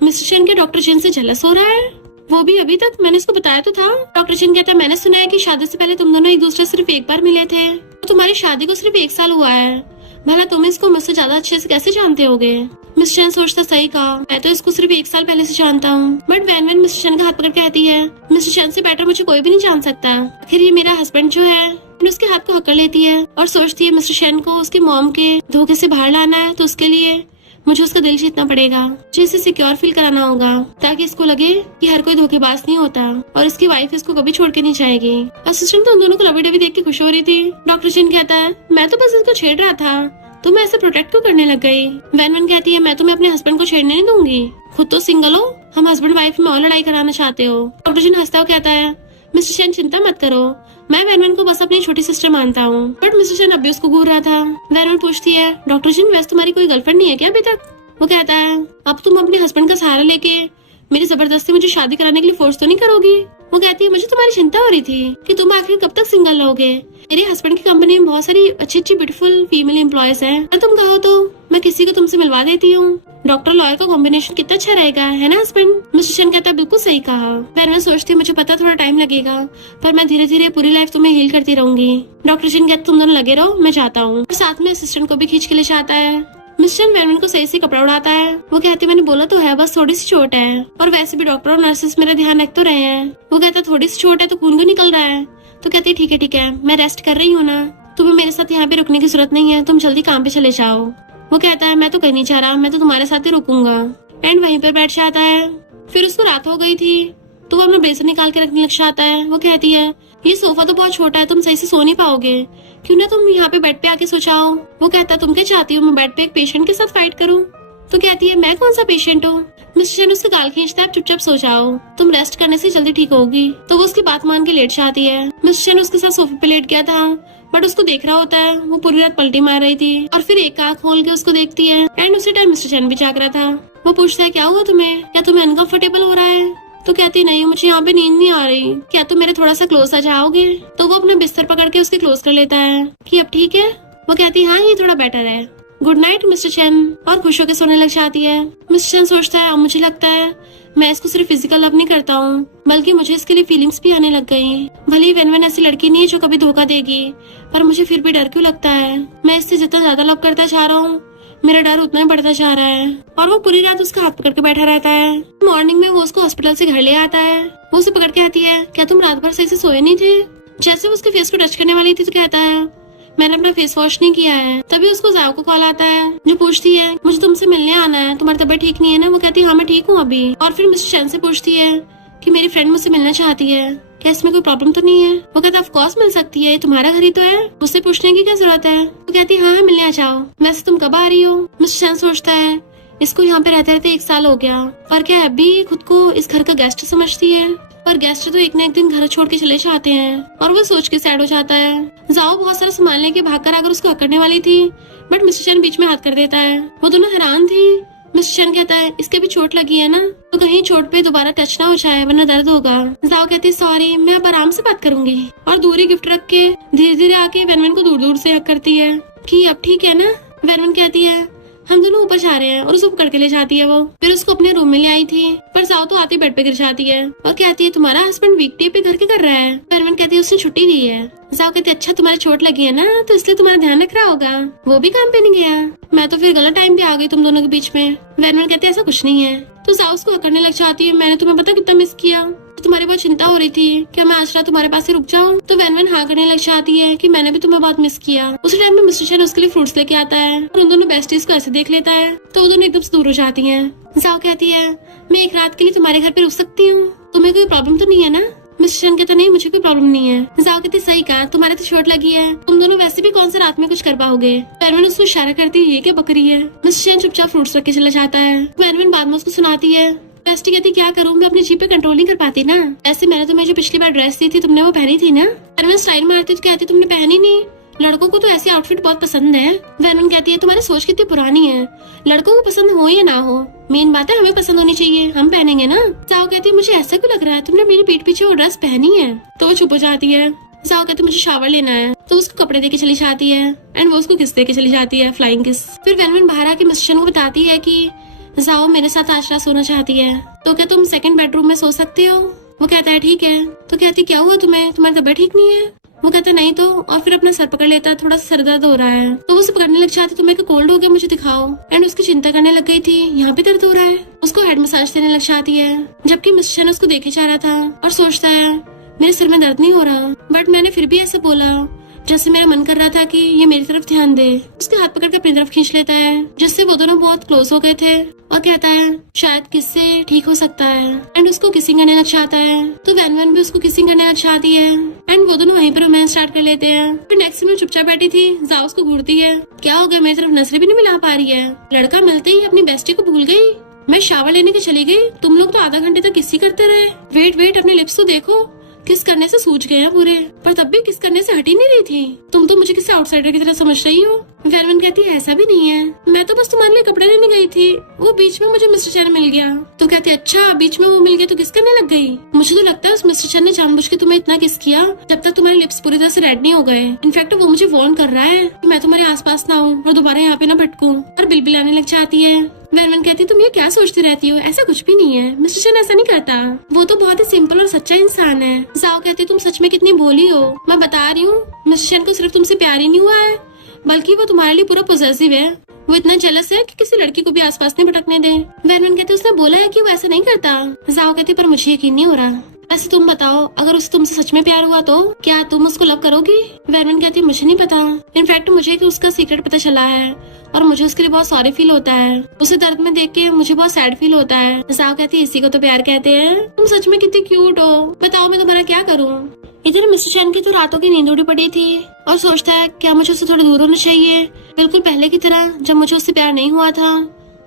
मिस्टर चैन के डॉक्टर चैन से जेलस हो रहा है, वो भी अभी तक मैंने इसको बताया तो था। डॉक्टर चैन कहता है मैंने सुना है कि शादी से पहले तुम दोनों एक दूसरे सिर्फ एक बार मिले थे, तो तुम्हारी शादी को सिर्फ 1 साल हुआ है, भला तुम इसको मुझसे ज्यादा अच्छे से कैसे जानते होगे? मिस्टर चैन सोचता सही कहा, मैं तो इसको सिर्फ 1 साल पहले से जानता हूँ। बट वैन मिस्टर चैन का हाथ पकड़ कहती है मिस्टर चैन से बेटर मुझे कोई भी नहीं जान सकता, आखिर ये मेरा हस्बैंड जो है। उसके हाथ को हकड़ लेती है और सोचती है मिस्टर चैन को उसकी मॉम के धोखे से बाहर लाना है तो उसके लिए मुझे उसका दिल जीतना पड़ेगा, मुझे इसे सिक्योर फील कराना होगा ताकि इसको लगे कि हर कोई धोखेबाज नहीं होता और इसकी वाइफ इसको कभी छोड़ के नहीं जाएगी। असिस्टेंट तो उन दोनों को लवी डवी देख के खुश हो रही थी। डॉक्टर चैन कहता है मैं तो बस इसको छेड़ रहा था, तुम्हें ऐसे प्रोटेक्ट क्यों करने लग गई? वैन कहती है मैं तुम्हें अपने हस्बैंड को छेड़ने नहीं दूंगी, खुद तो सिंगल हो, हम हस्बैंड वाइफ में और लड़ाई कराना चाहते हो। डॉक्टर चैन हंसता हुआ कहता है मिस्टर चैन चिंता मत करो, मैं वैन को बस अपनी छोटी सिस्टर मानता हूँ। बट मिस्टर चैन अब भी उसको घूर रहा था। वैन पूछती है डॉक्टर चैन वैसे तुम्हारी कोई गर्लफ्रेंड नहीं है क्या अभी तक? वो कहता है अब तुम अपने हस्बैंड का सहारा लेके मेरी जबरदस्ती मुझे शादी कराने के लिए फोर्स तो नहीं करोगी? वो कहती है मुझे तुम्हारी चिंता हो रही थी कि तुम आखिर कब तक सिंगल रहोगे, मेरे हस्बैंड की कंपनी में बहुत सारी अच्छी अच्छी ब्यूटीफुल फीमेल एम्प्लॉयज हैं, अगर तुम कहो तो मैं किसी को तुमसे मिलवा देती हूँ, डॉक्टर लॉयर का कॉम्बिनेशन कितना अच्छा रहेगा, है ना हस्बैंड? मिस्टर चैन कहता है बिल्कुल सही कहा। मैं सोचती हूँ मुझे पता थोड़ा टाइम लगेगा पर मैं धीरे धीरे पूरी लाइफ तुम्हें हील करती रहूंगी। डॉक्टर चैन कहता तुम दोनों लगे रहो, मैं जाता हूँ। साथ में असिस्टेंट को भी खींच के ले जाता है। मिस्टर वैन को सही से कपड़ा उड़ाता है। वो कहते मैंने बोला तो है बस थोड़ी सी चोट है, और वैसे भी डॉक्टर और नर्सेस मेरा ध्यान रख तो रहे हैं। वो कहता थोड़ी सी चोट है तो खून क्यों निकल रहा है? तो कहती ठीक है मैं रेस्ट कर रही हूँ ना, तुम्हें मेरे साथ यहाँ पे रुकने की जरूरत नहीं है, तुम जल्दी काम पे चले जाओ। वो कहता है मैं तो कहीं नहीं चाह रहा, मैं तो तुम्हारे साथ ही रुकूंगा। एंड वहीं पर बैठ जाता है। फिर उसको रात हो गई थी तो वो अपना ब्रेसलेट निकाल के रखने लग जाता है। वो कहती है ये सोफा तो बहुत छोटा है, तुम सही से सो नहीं पाओगे, क्यों ना तुम यहाँ पे बेड पे आके सो जाओ। वो कहता है तुम क्या चाहती हो, मैं बेड पे एक पेशेंट के साथ फाइट करूँ? तो कहती है मैं कौन सा पेशेंट हूँ। मिस्टर चैन उसका गाल खींचता है, चुपचाप सो जाओ, तुम रेस्ट करने से जल्दी ठीक होगी। तो वो उसकी बात मान के लेट जाती है। मिस्टर चैन उसके साथ सोफे पे लेट गया था बट उसको देख रहा होता है। वो पूरी रात पलटी मार रही थी और फिर एक आंख खोल के उसको देखती है। एंड उसी टाइम मिस्टर चैन भी जाग रहा था। वो पूछता है क्या हुआ तुम्हें, क्या तुम्हें अनकंफर्टेबल हो रहा है? तो कहती नहीं, मुझे यहाँ पे नींद नहीं आ रही, क्या तुम मेरे थोड़ा सा क्लोज आ जाओगे? तो वो अपना बिस्तर पकड़ के उसके क्लोज कर लेता है कि अब ठीक है। वो कहती हाँ ये थोड़ा बेटर है, गुड नाइट मिस्टर चैन, और खुश होकर सोने लग जाती है। मिस्टर चैन सोचता है अब मुझे लगता है मैं इसको सिर्फ फिजिकल लव नहीं करता हूँ, बल्कि मुझे इसके लिए फीलिंग्स भी आने लग गई। भले ही वेन ऐसी लड़की नहीं है जो कभी धोखा देगी, पर मुझे फिर भी डर क्यों लगता है। मैं इससे जितना ज्यादा लव करता जा रहा हूँ मेरा डर उतना ही बढ़ता जा रहा है। और वो पूरी रात उसका हाथ पकड़ के बैठा रहता है। मॉर्निंग में वो उसको हॉस्पिटल से घर ले आता है। वो उसे पकड़ के आती है, क्या तुम रात भर सही से सोए नहीं थे? जैसे वो उसके फेस को टच करने वाली थी तो कहता है मैंने अपना फेस वॉश नहीं किया है। तभी उसको जाओ को कॉल आता है जो पूछती है मुझे तुमसे मिलने आना है, तुम्हारी तबीयत ठीक नहीं है ना? वो कहती है हाँ मैं ठीक हूँ अभी। और फिर मिस्टर चैन से पूछती है कि मेरी फ्रेंड मुझसे मिलना चाहती है, क्या इसमें कोई प्रॉब्लम तो नहीं है? वो कहता ऑफ कोर्स मिल सकती है, तुम्हारा घर ही तो है, मुझसे पूछने की क्या जरूरत है? वो कहती है हाँ मिलने आ जाओ। वैसे तुम कब आ रही हो? मिस्टर चैन सोचता है इसको यहाँ पे रहते रहते 1 साल हो गया, पर क्या अभी खुद को इस घर का गेस्ट समझती है? पर गेस्ट तो एक न एक दिन घर छोड़ के चले जाते हैं। और वो सोच के सैड हो जाता है। जाओ बहुत सारा सामान लेके भागकर आकर उसको पकड़ने वाली थी बट मिस्टर चैन बीच में हाथ कर देता है। वो दोनों हैरान थी। मिस्टर चैन कहता है इसके भी चोट लगी है ना, तो कहीं चोट पे दोबारा टच ना हो जाए वरना दर्द होगा। जाओ कहती सॉरी, मैं अब आराम से बात करूंगी, और दूरी गिफ्ट रख के धीरे धीरे आके वेनवेन को दूर दूर से हक करती है कि अब ठीक है ना। वेनवेन कहती है हम दोनों ऊपर जा रहे हैं, और उसको पकड़ के ले जाती है। वो फिर उसको अपने रूम में ले आई थी, पर जाओ तो आते बेड पे गिर जाती है और कहती है तुम्हारा हस्बैंड वीकडे पे घर के कर रहा है। वेनवेन कहती है उसने छुट्टी दी है। जाओ कहती है अच्छा तुम्हारी चोट लगी है ना, तो इसलिए तुम्हारा ध्यान रख रहा होगा, वो भी काम पे नहीं गया। मैं तो फिर गलत टाइम पे आ गई तुम दोनों के बीच में। वेनवेन कहती है ऐसा कुछ नहीं है। तो जाओ उसको पकड़ने लग जाती है, मैंने तुम्हें पता कितना मिस किया, तो तुम्हारी बहुत चिंता हो रही थी, क्या मैं आज रात तुम्हारे पास ही रुक जाऊं? तो वेनवेन हाँ करने लग जाती है कि मैंने भी तुम्हें बहुत मिस किया। उस टाइम में मिस्टर चैन उसके लिए फ्रूट्स लेके आता है और उन दोनों बेस्टीज को ऐसे देख लेता है तो वो दोनों एकदम से दूर हो जाती हैं। जाओ कहती है मैं एक रात के लिए तुम्हारे घर पे रुक सकती हूँ, तुम्हें कोई प्रॉब्लम तो नहीं है ना? मिस्टर चैन कहता नहीं मुझे कोई प्रॉब्लम नहीं है। जाओ कहती सही कहा, तुम्हारे तो चोट लगी है, तुम दोनों वैसे भी कौन सा रात में कुछ कर पाओगे। वेनवेन उसको इशारा करती है ये क्या बकरी है। मिस्टर चैन चुपचाप फ्रूट्स रख के चला जाता है। वेनवेन बाद में उसको सुनाती है बेस्टी कहती क्या करूँ, मैं अपनी जीप पे कंट्रोल नहीं कर पाती ना। ऐसे मैंने तुम्हें जो पिछली बार ड्रेस दी थी तुमने वो पहनी थी ना। वेनवेन स्टाइल मारती तो कहती तुमने पहनी नहीं, लड़कों को तो ऐसी आउटफिट बहुत पसंद है। वेनवेन कहती है तुम्हारी सोच कितनी पुरानी है, लड़कों को पसंद हो या ना हो, मेन बात है हमें पसंद होनी चाहिए, हम पहनेंगे ना। जाओ कहती है मुझे ऐसा क्यों लग रहा है तुमने मेरी पीठ पीछे वो ड्रेस पहनी है। तो वो चुप हो जाती है। जाओ कहती मुझे शावर लेना है, तो उसको कपड़े देके चली जाती है एंड वो उसको किस देके चली जाती है, फ्लाइंग किस। फिर वेनवेन बाहर आके मिस्टर चैन को बताती है कि जाओ मेरे साथ आज रात सोना चाहती है, तो क्या तुम सेकंड बेडरूम में सो सकती हो? वो कहता है ठीक है। तो कहती क्या हुआ तुम्हें, तुम्हारी तबीयत ठीक नहीं है? वो कहता नहीं तो, और फिर अपना सर पकड़ लेता है, थोड़ा सा सर दर्द हो रहा है। तो वो उसे पकड़ने लग जाती तुम्हें कोल्ड हो गया मुझे दिखाओ। एंड उसकी चिंता करने लग गई थी यहाँ पे दर्द हो रहा है, उसको हेड मसाज देने लग जाती है। जबकि मिस्टर चैन उसको देखे जा रहा था और सोचता है मेरे सिर में दर्द नहीं हो रहा, बट मैंने फिर भी ऐसे बोला जैसे मेरा मन कर रहा था कि ये मेरी तरफ ध्यान दे। उसके हाथ पकड़ कर अपनी तरफ खींच लेता है जिससे वो दोनों बहुत क्लोज हो गए थे और कहता है शायद किससे ठीक हो सकता है। एंड उसको किसिंग करने लग जाता है, तो वेनवेन भी उसको किसिंग करने लग जाती है एंड वो दोनों वहीं पर रोमांस स्टार्ट कर लेते हैं। फिर नेक्स्ट में चुपचाप बैठी थी, जाओ उसको घूरती है क्या हो गया, मेरी तरफ नजरें भी नहीं मिला पा रही है। लड़का मिलते ही अपनी बेस्टी को भूल गई, मैं शावर लेने के चली गई, तुम लोग तो आधा घंटे तक किसी करते रहे। वेट वेट अपने लिप्स तो देखो, किस करने से सूज गए हैं पूरे, पर तब भी किस करने से हटी नहीं रही थी। तुम तो मुझे किसी आउटसाइडर की तरह समझ रही हो। वेनवेन कहती है ऐसा भी नहीं है, मैं तो बस तुम्हारे लिए कपड़े लेने गई थी, वो बीच में मुझे मिस्टर चैन मिल गया। तो कहती अच्छा बीच में वो मिल गया तो किस करने लग गई। मुझे तो लगता है उस मिस्टर चैन ने जानबूझ के तुम्हें इतना किस किया जब तक तुम्हारे लिप्स पूरी तरह से रेड नहीं हो गए। इनफैक्ट वो मुझे वार्न कर रहा है कि मैं तुम्हारे आसपास ना हूँ और दोबारा यहाँ पे ना भटकूं, और बिलबिलाने लग जाती है। वेनवेन कहती तुम ये क्या सोचती रहती हो, ऐसा कुछ भी नहीं है, मिस्टर चैन ऐसा नहीं करता, वो तो बहुत ही सिंपल और सच्चा इंसान है। जाओ कहती तुम सच में कितनी भोली हो, मैं बता रही हूँ मिस्टर चैन को सिर्फ तुमसे प्यार ही नहीं हुआ है बल्कि वो तुम्हारे लिए पूरा पॉसेसिव है, वो इतना जेलस है कि किसी लड़की को भी आसपास नहीं भटकने दे। वेनवेन कहती उसने बोला है कि वो ऐसा नहीं करता। जाओ कहती पर मुझे यकीन नहीं हो रहा। वैसे तुम बताओ, अगर उसे तुमसे सच में प्यार हुआ तो क्या तुम उसको लव करोगी? वेरवन कहती मुझे नहीं पता, इनफैक्ट मुझे कि उसका सीक्रेट पता चला है और मुझे उसके लिए बहुत सॉरी फील होता है। उसे दर्द में देख के मुझे बहुत सैड फील होता है। जाओ कहती इसी को तो प्यार कहते हैं। तुम सच में कितनी क्यूट हो, बताओ मैं तुम्हारा क्या करूँ? इधर मिस्टर चैन की तो रातों की नींद उड़ी पड़ी थी और सोचता है क्या मुझे उससे थोड़ा दूर होना चाहिए, बिल्कुल पहले की तरह जब मुझे उससे प्यार नहीं हुआ था,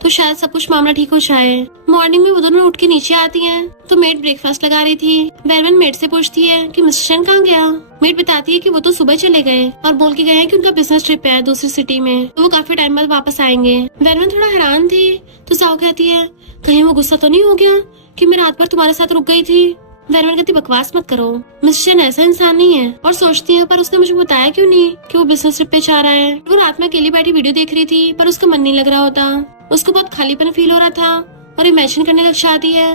तो शायद सब कुछ मामला ठीक हो जाए। मॉर्निंग में वो दोनों उठ के नीचे आती हैं तो मेड ब्रेकफास्ट लगा रही थी। वेरवन मेड से पूछती है कि मिस्टर चैन कहाँ गया? मेड बताती है कि वो तो सुबह चले गए और बोल के गए हैं कि उनका बिजनेस ट्रिप है दूसरी सिटी में, तो वो काफी टाइम बाद वापस आएंगे। वेरवन थोड़ा हैरान थी तो साओ कहती है कहीं वो गुस्सा तो नहीं हो गया कि मैं रात भर तुम्हारे साथ रुक गई थी? वेरवन कहती बकवास मत करो, मिस्टर चैन ऐसा इंसान नहीं है। और सोचती है पर उसने मुझे बताया क्यों नहीं कि वो बिजनेस ट्रिप पे जा रहा है। वो रात में अकेली बैठी वीडियो देख रही थी पर उसका मन नहीं लग रहा होता, उसको बहुत खालीपन फील हो रहा था और इमेजिन करने लग जाती है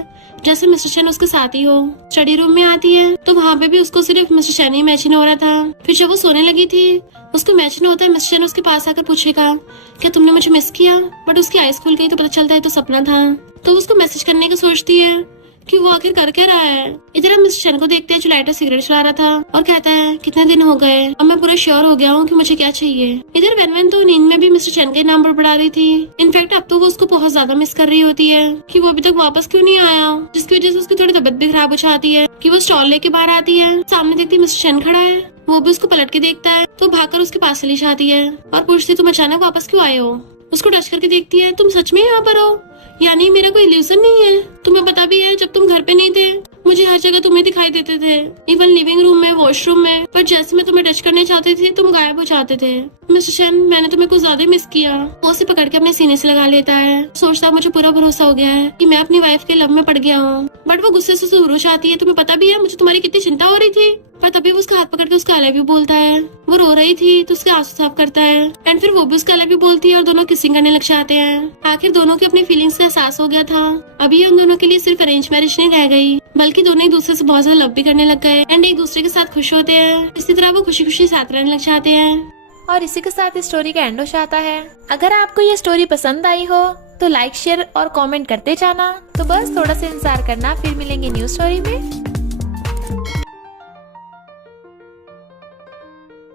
जैसे मिस्टर चैन उसके साथ ही हो। स्टडी रूम में आती है तो वहाँ पे भी उसको सिर्फ मिस्टर चैन ही इमेजिन हो रहा था। फिर जब वो सोने लगी थी उसको इमेजिन होता है मिस्टर चैन उसके पास आकर पूछेगा क्या तुमने मुझे मिस किया, बट उसकी आईज खुल गई तो पता चलता है तो सपना था। तो उसको मैसेज करने का सोचती है कि वो आखिर कर क्या रहा है। इधर हम मिस्टर चैन को देखते हैं जो लाइटर सिगरेट चला रहा था और कहता है कितने दिन हो गए, अब मैं पूरा श्योर हो गया हूँ कि मुझे क्या चाहिए। इधर वेनवेन तो नींद में भी मिस्टर चैन के नाम बड़बड़ा रही थी। इनफैक्ट अब तो वो उसको बहुत ज्यादा मिस कर रही होती है कि वो अभी तक वापस क्यों नहीं आया, जिसकी वजह से उसकी थोड़ी तबियत भी खराब हो जाती है। कि वो स्टॉल लेके बाहर आती है, सामने देखती मिस्टर चैन खड़ा है, वो भी उसको पलट के देखता है तो भागकर उसके पास चली जाती है और पूछती तुम अचानक वापस क्यों आए हो। उसको टच करके देखती है तुम सच में यहाँ पर हो, यानी मेरा कोई इल्यूजन नहीं है। तुम्हें पता भी है जब तुम घर पे नहीं थे मुझे हर जगह तुम्हें दिखाई देते थे, इवन लिविंग रूम में, वॉशरूम में, पर जैसे मैं तुम्हें टच करने चाहती थी तुम गायब हो जाते थे। मिस्टर चैन मैंने तुम्हें कुछ ज्यादा मिस किया। वो उसे पकड़ के अपने सीने से लगा लेता है, सोचता मुझे पूरा भरोसा हो गया है कि मैं अपनी वाइफ के लव में पड़ गया हूँ। बट वो गुस्से से दूर हो जाती है, तुम्हें पता भी है मुझे तुम्हारी कितनी चिंता हो रही थी। पर तभी वो उसका हाथ पकड़ के उसका आई लव यू बोलता है। वो रो रही थी तो उसके आंसू साफ करता है एंड फिर वो भी उसका आई लव यू बोलती है और दोनों किसिंग करने लग जाते हैं। आखिर दोनों की अपनी फीलिंग्स का एहसास हो गया था। अभी उन दोनों के लिए सिर्फ अरेंज मैरिज नहीं रह गई, बल्कि दोनों एक दूसरे से बहुत ज्यादा लव भी करने लग गए एंड एक दूसरे के साथ खुश होते हैं। इसी तरह वो खुशी खुशी साथ रहने लग जाते हैं। और इसी के साथ इस स्टोरी का एंड हो जाता है। अगर आपको ये स्टोरी पसंद आई हो तो लाइक, शेयर और कमेंट करते जाना। तो बस थोड़ा सा इंतजार करना, फिर मिलेंगे न्यू स्टोरी में।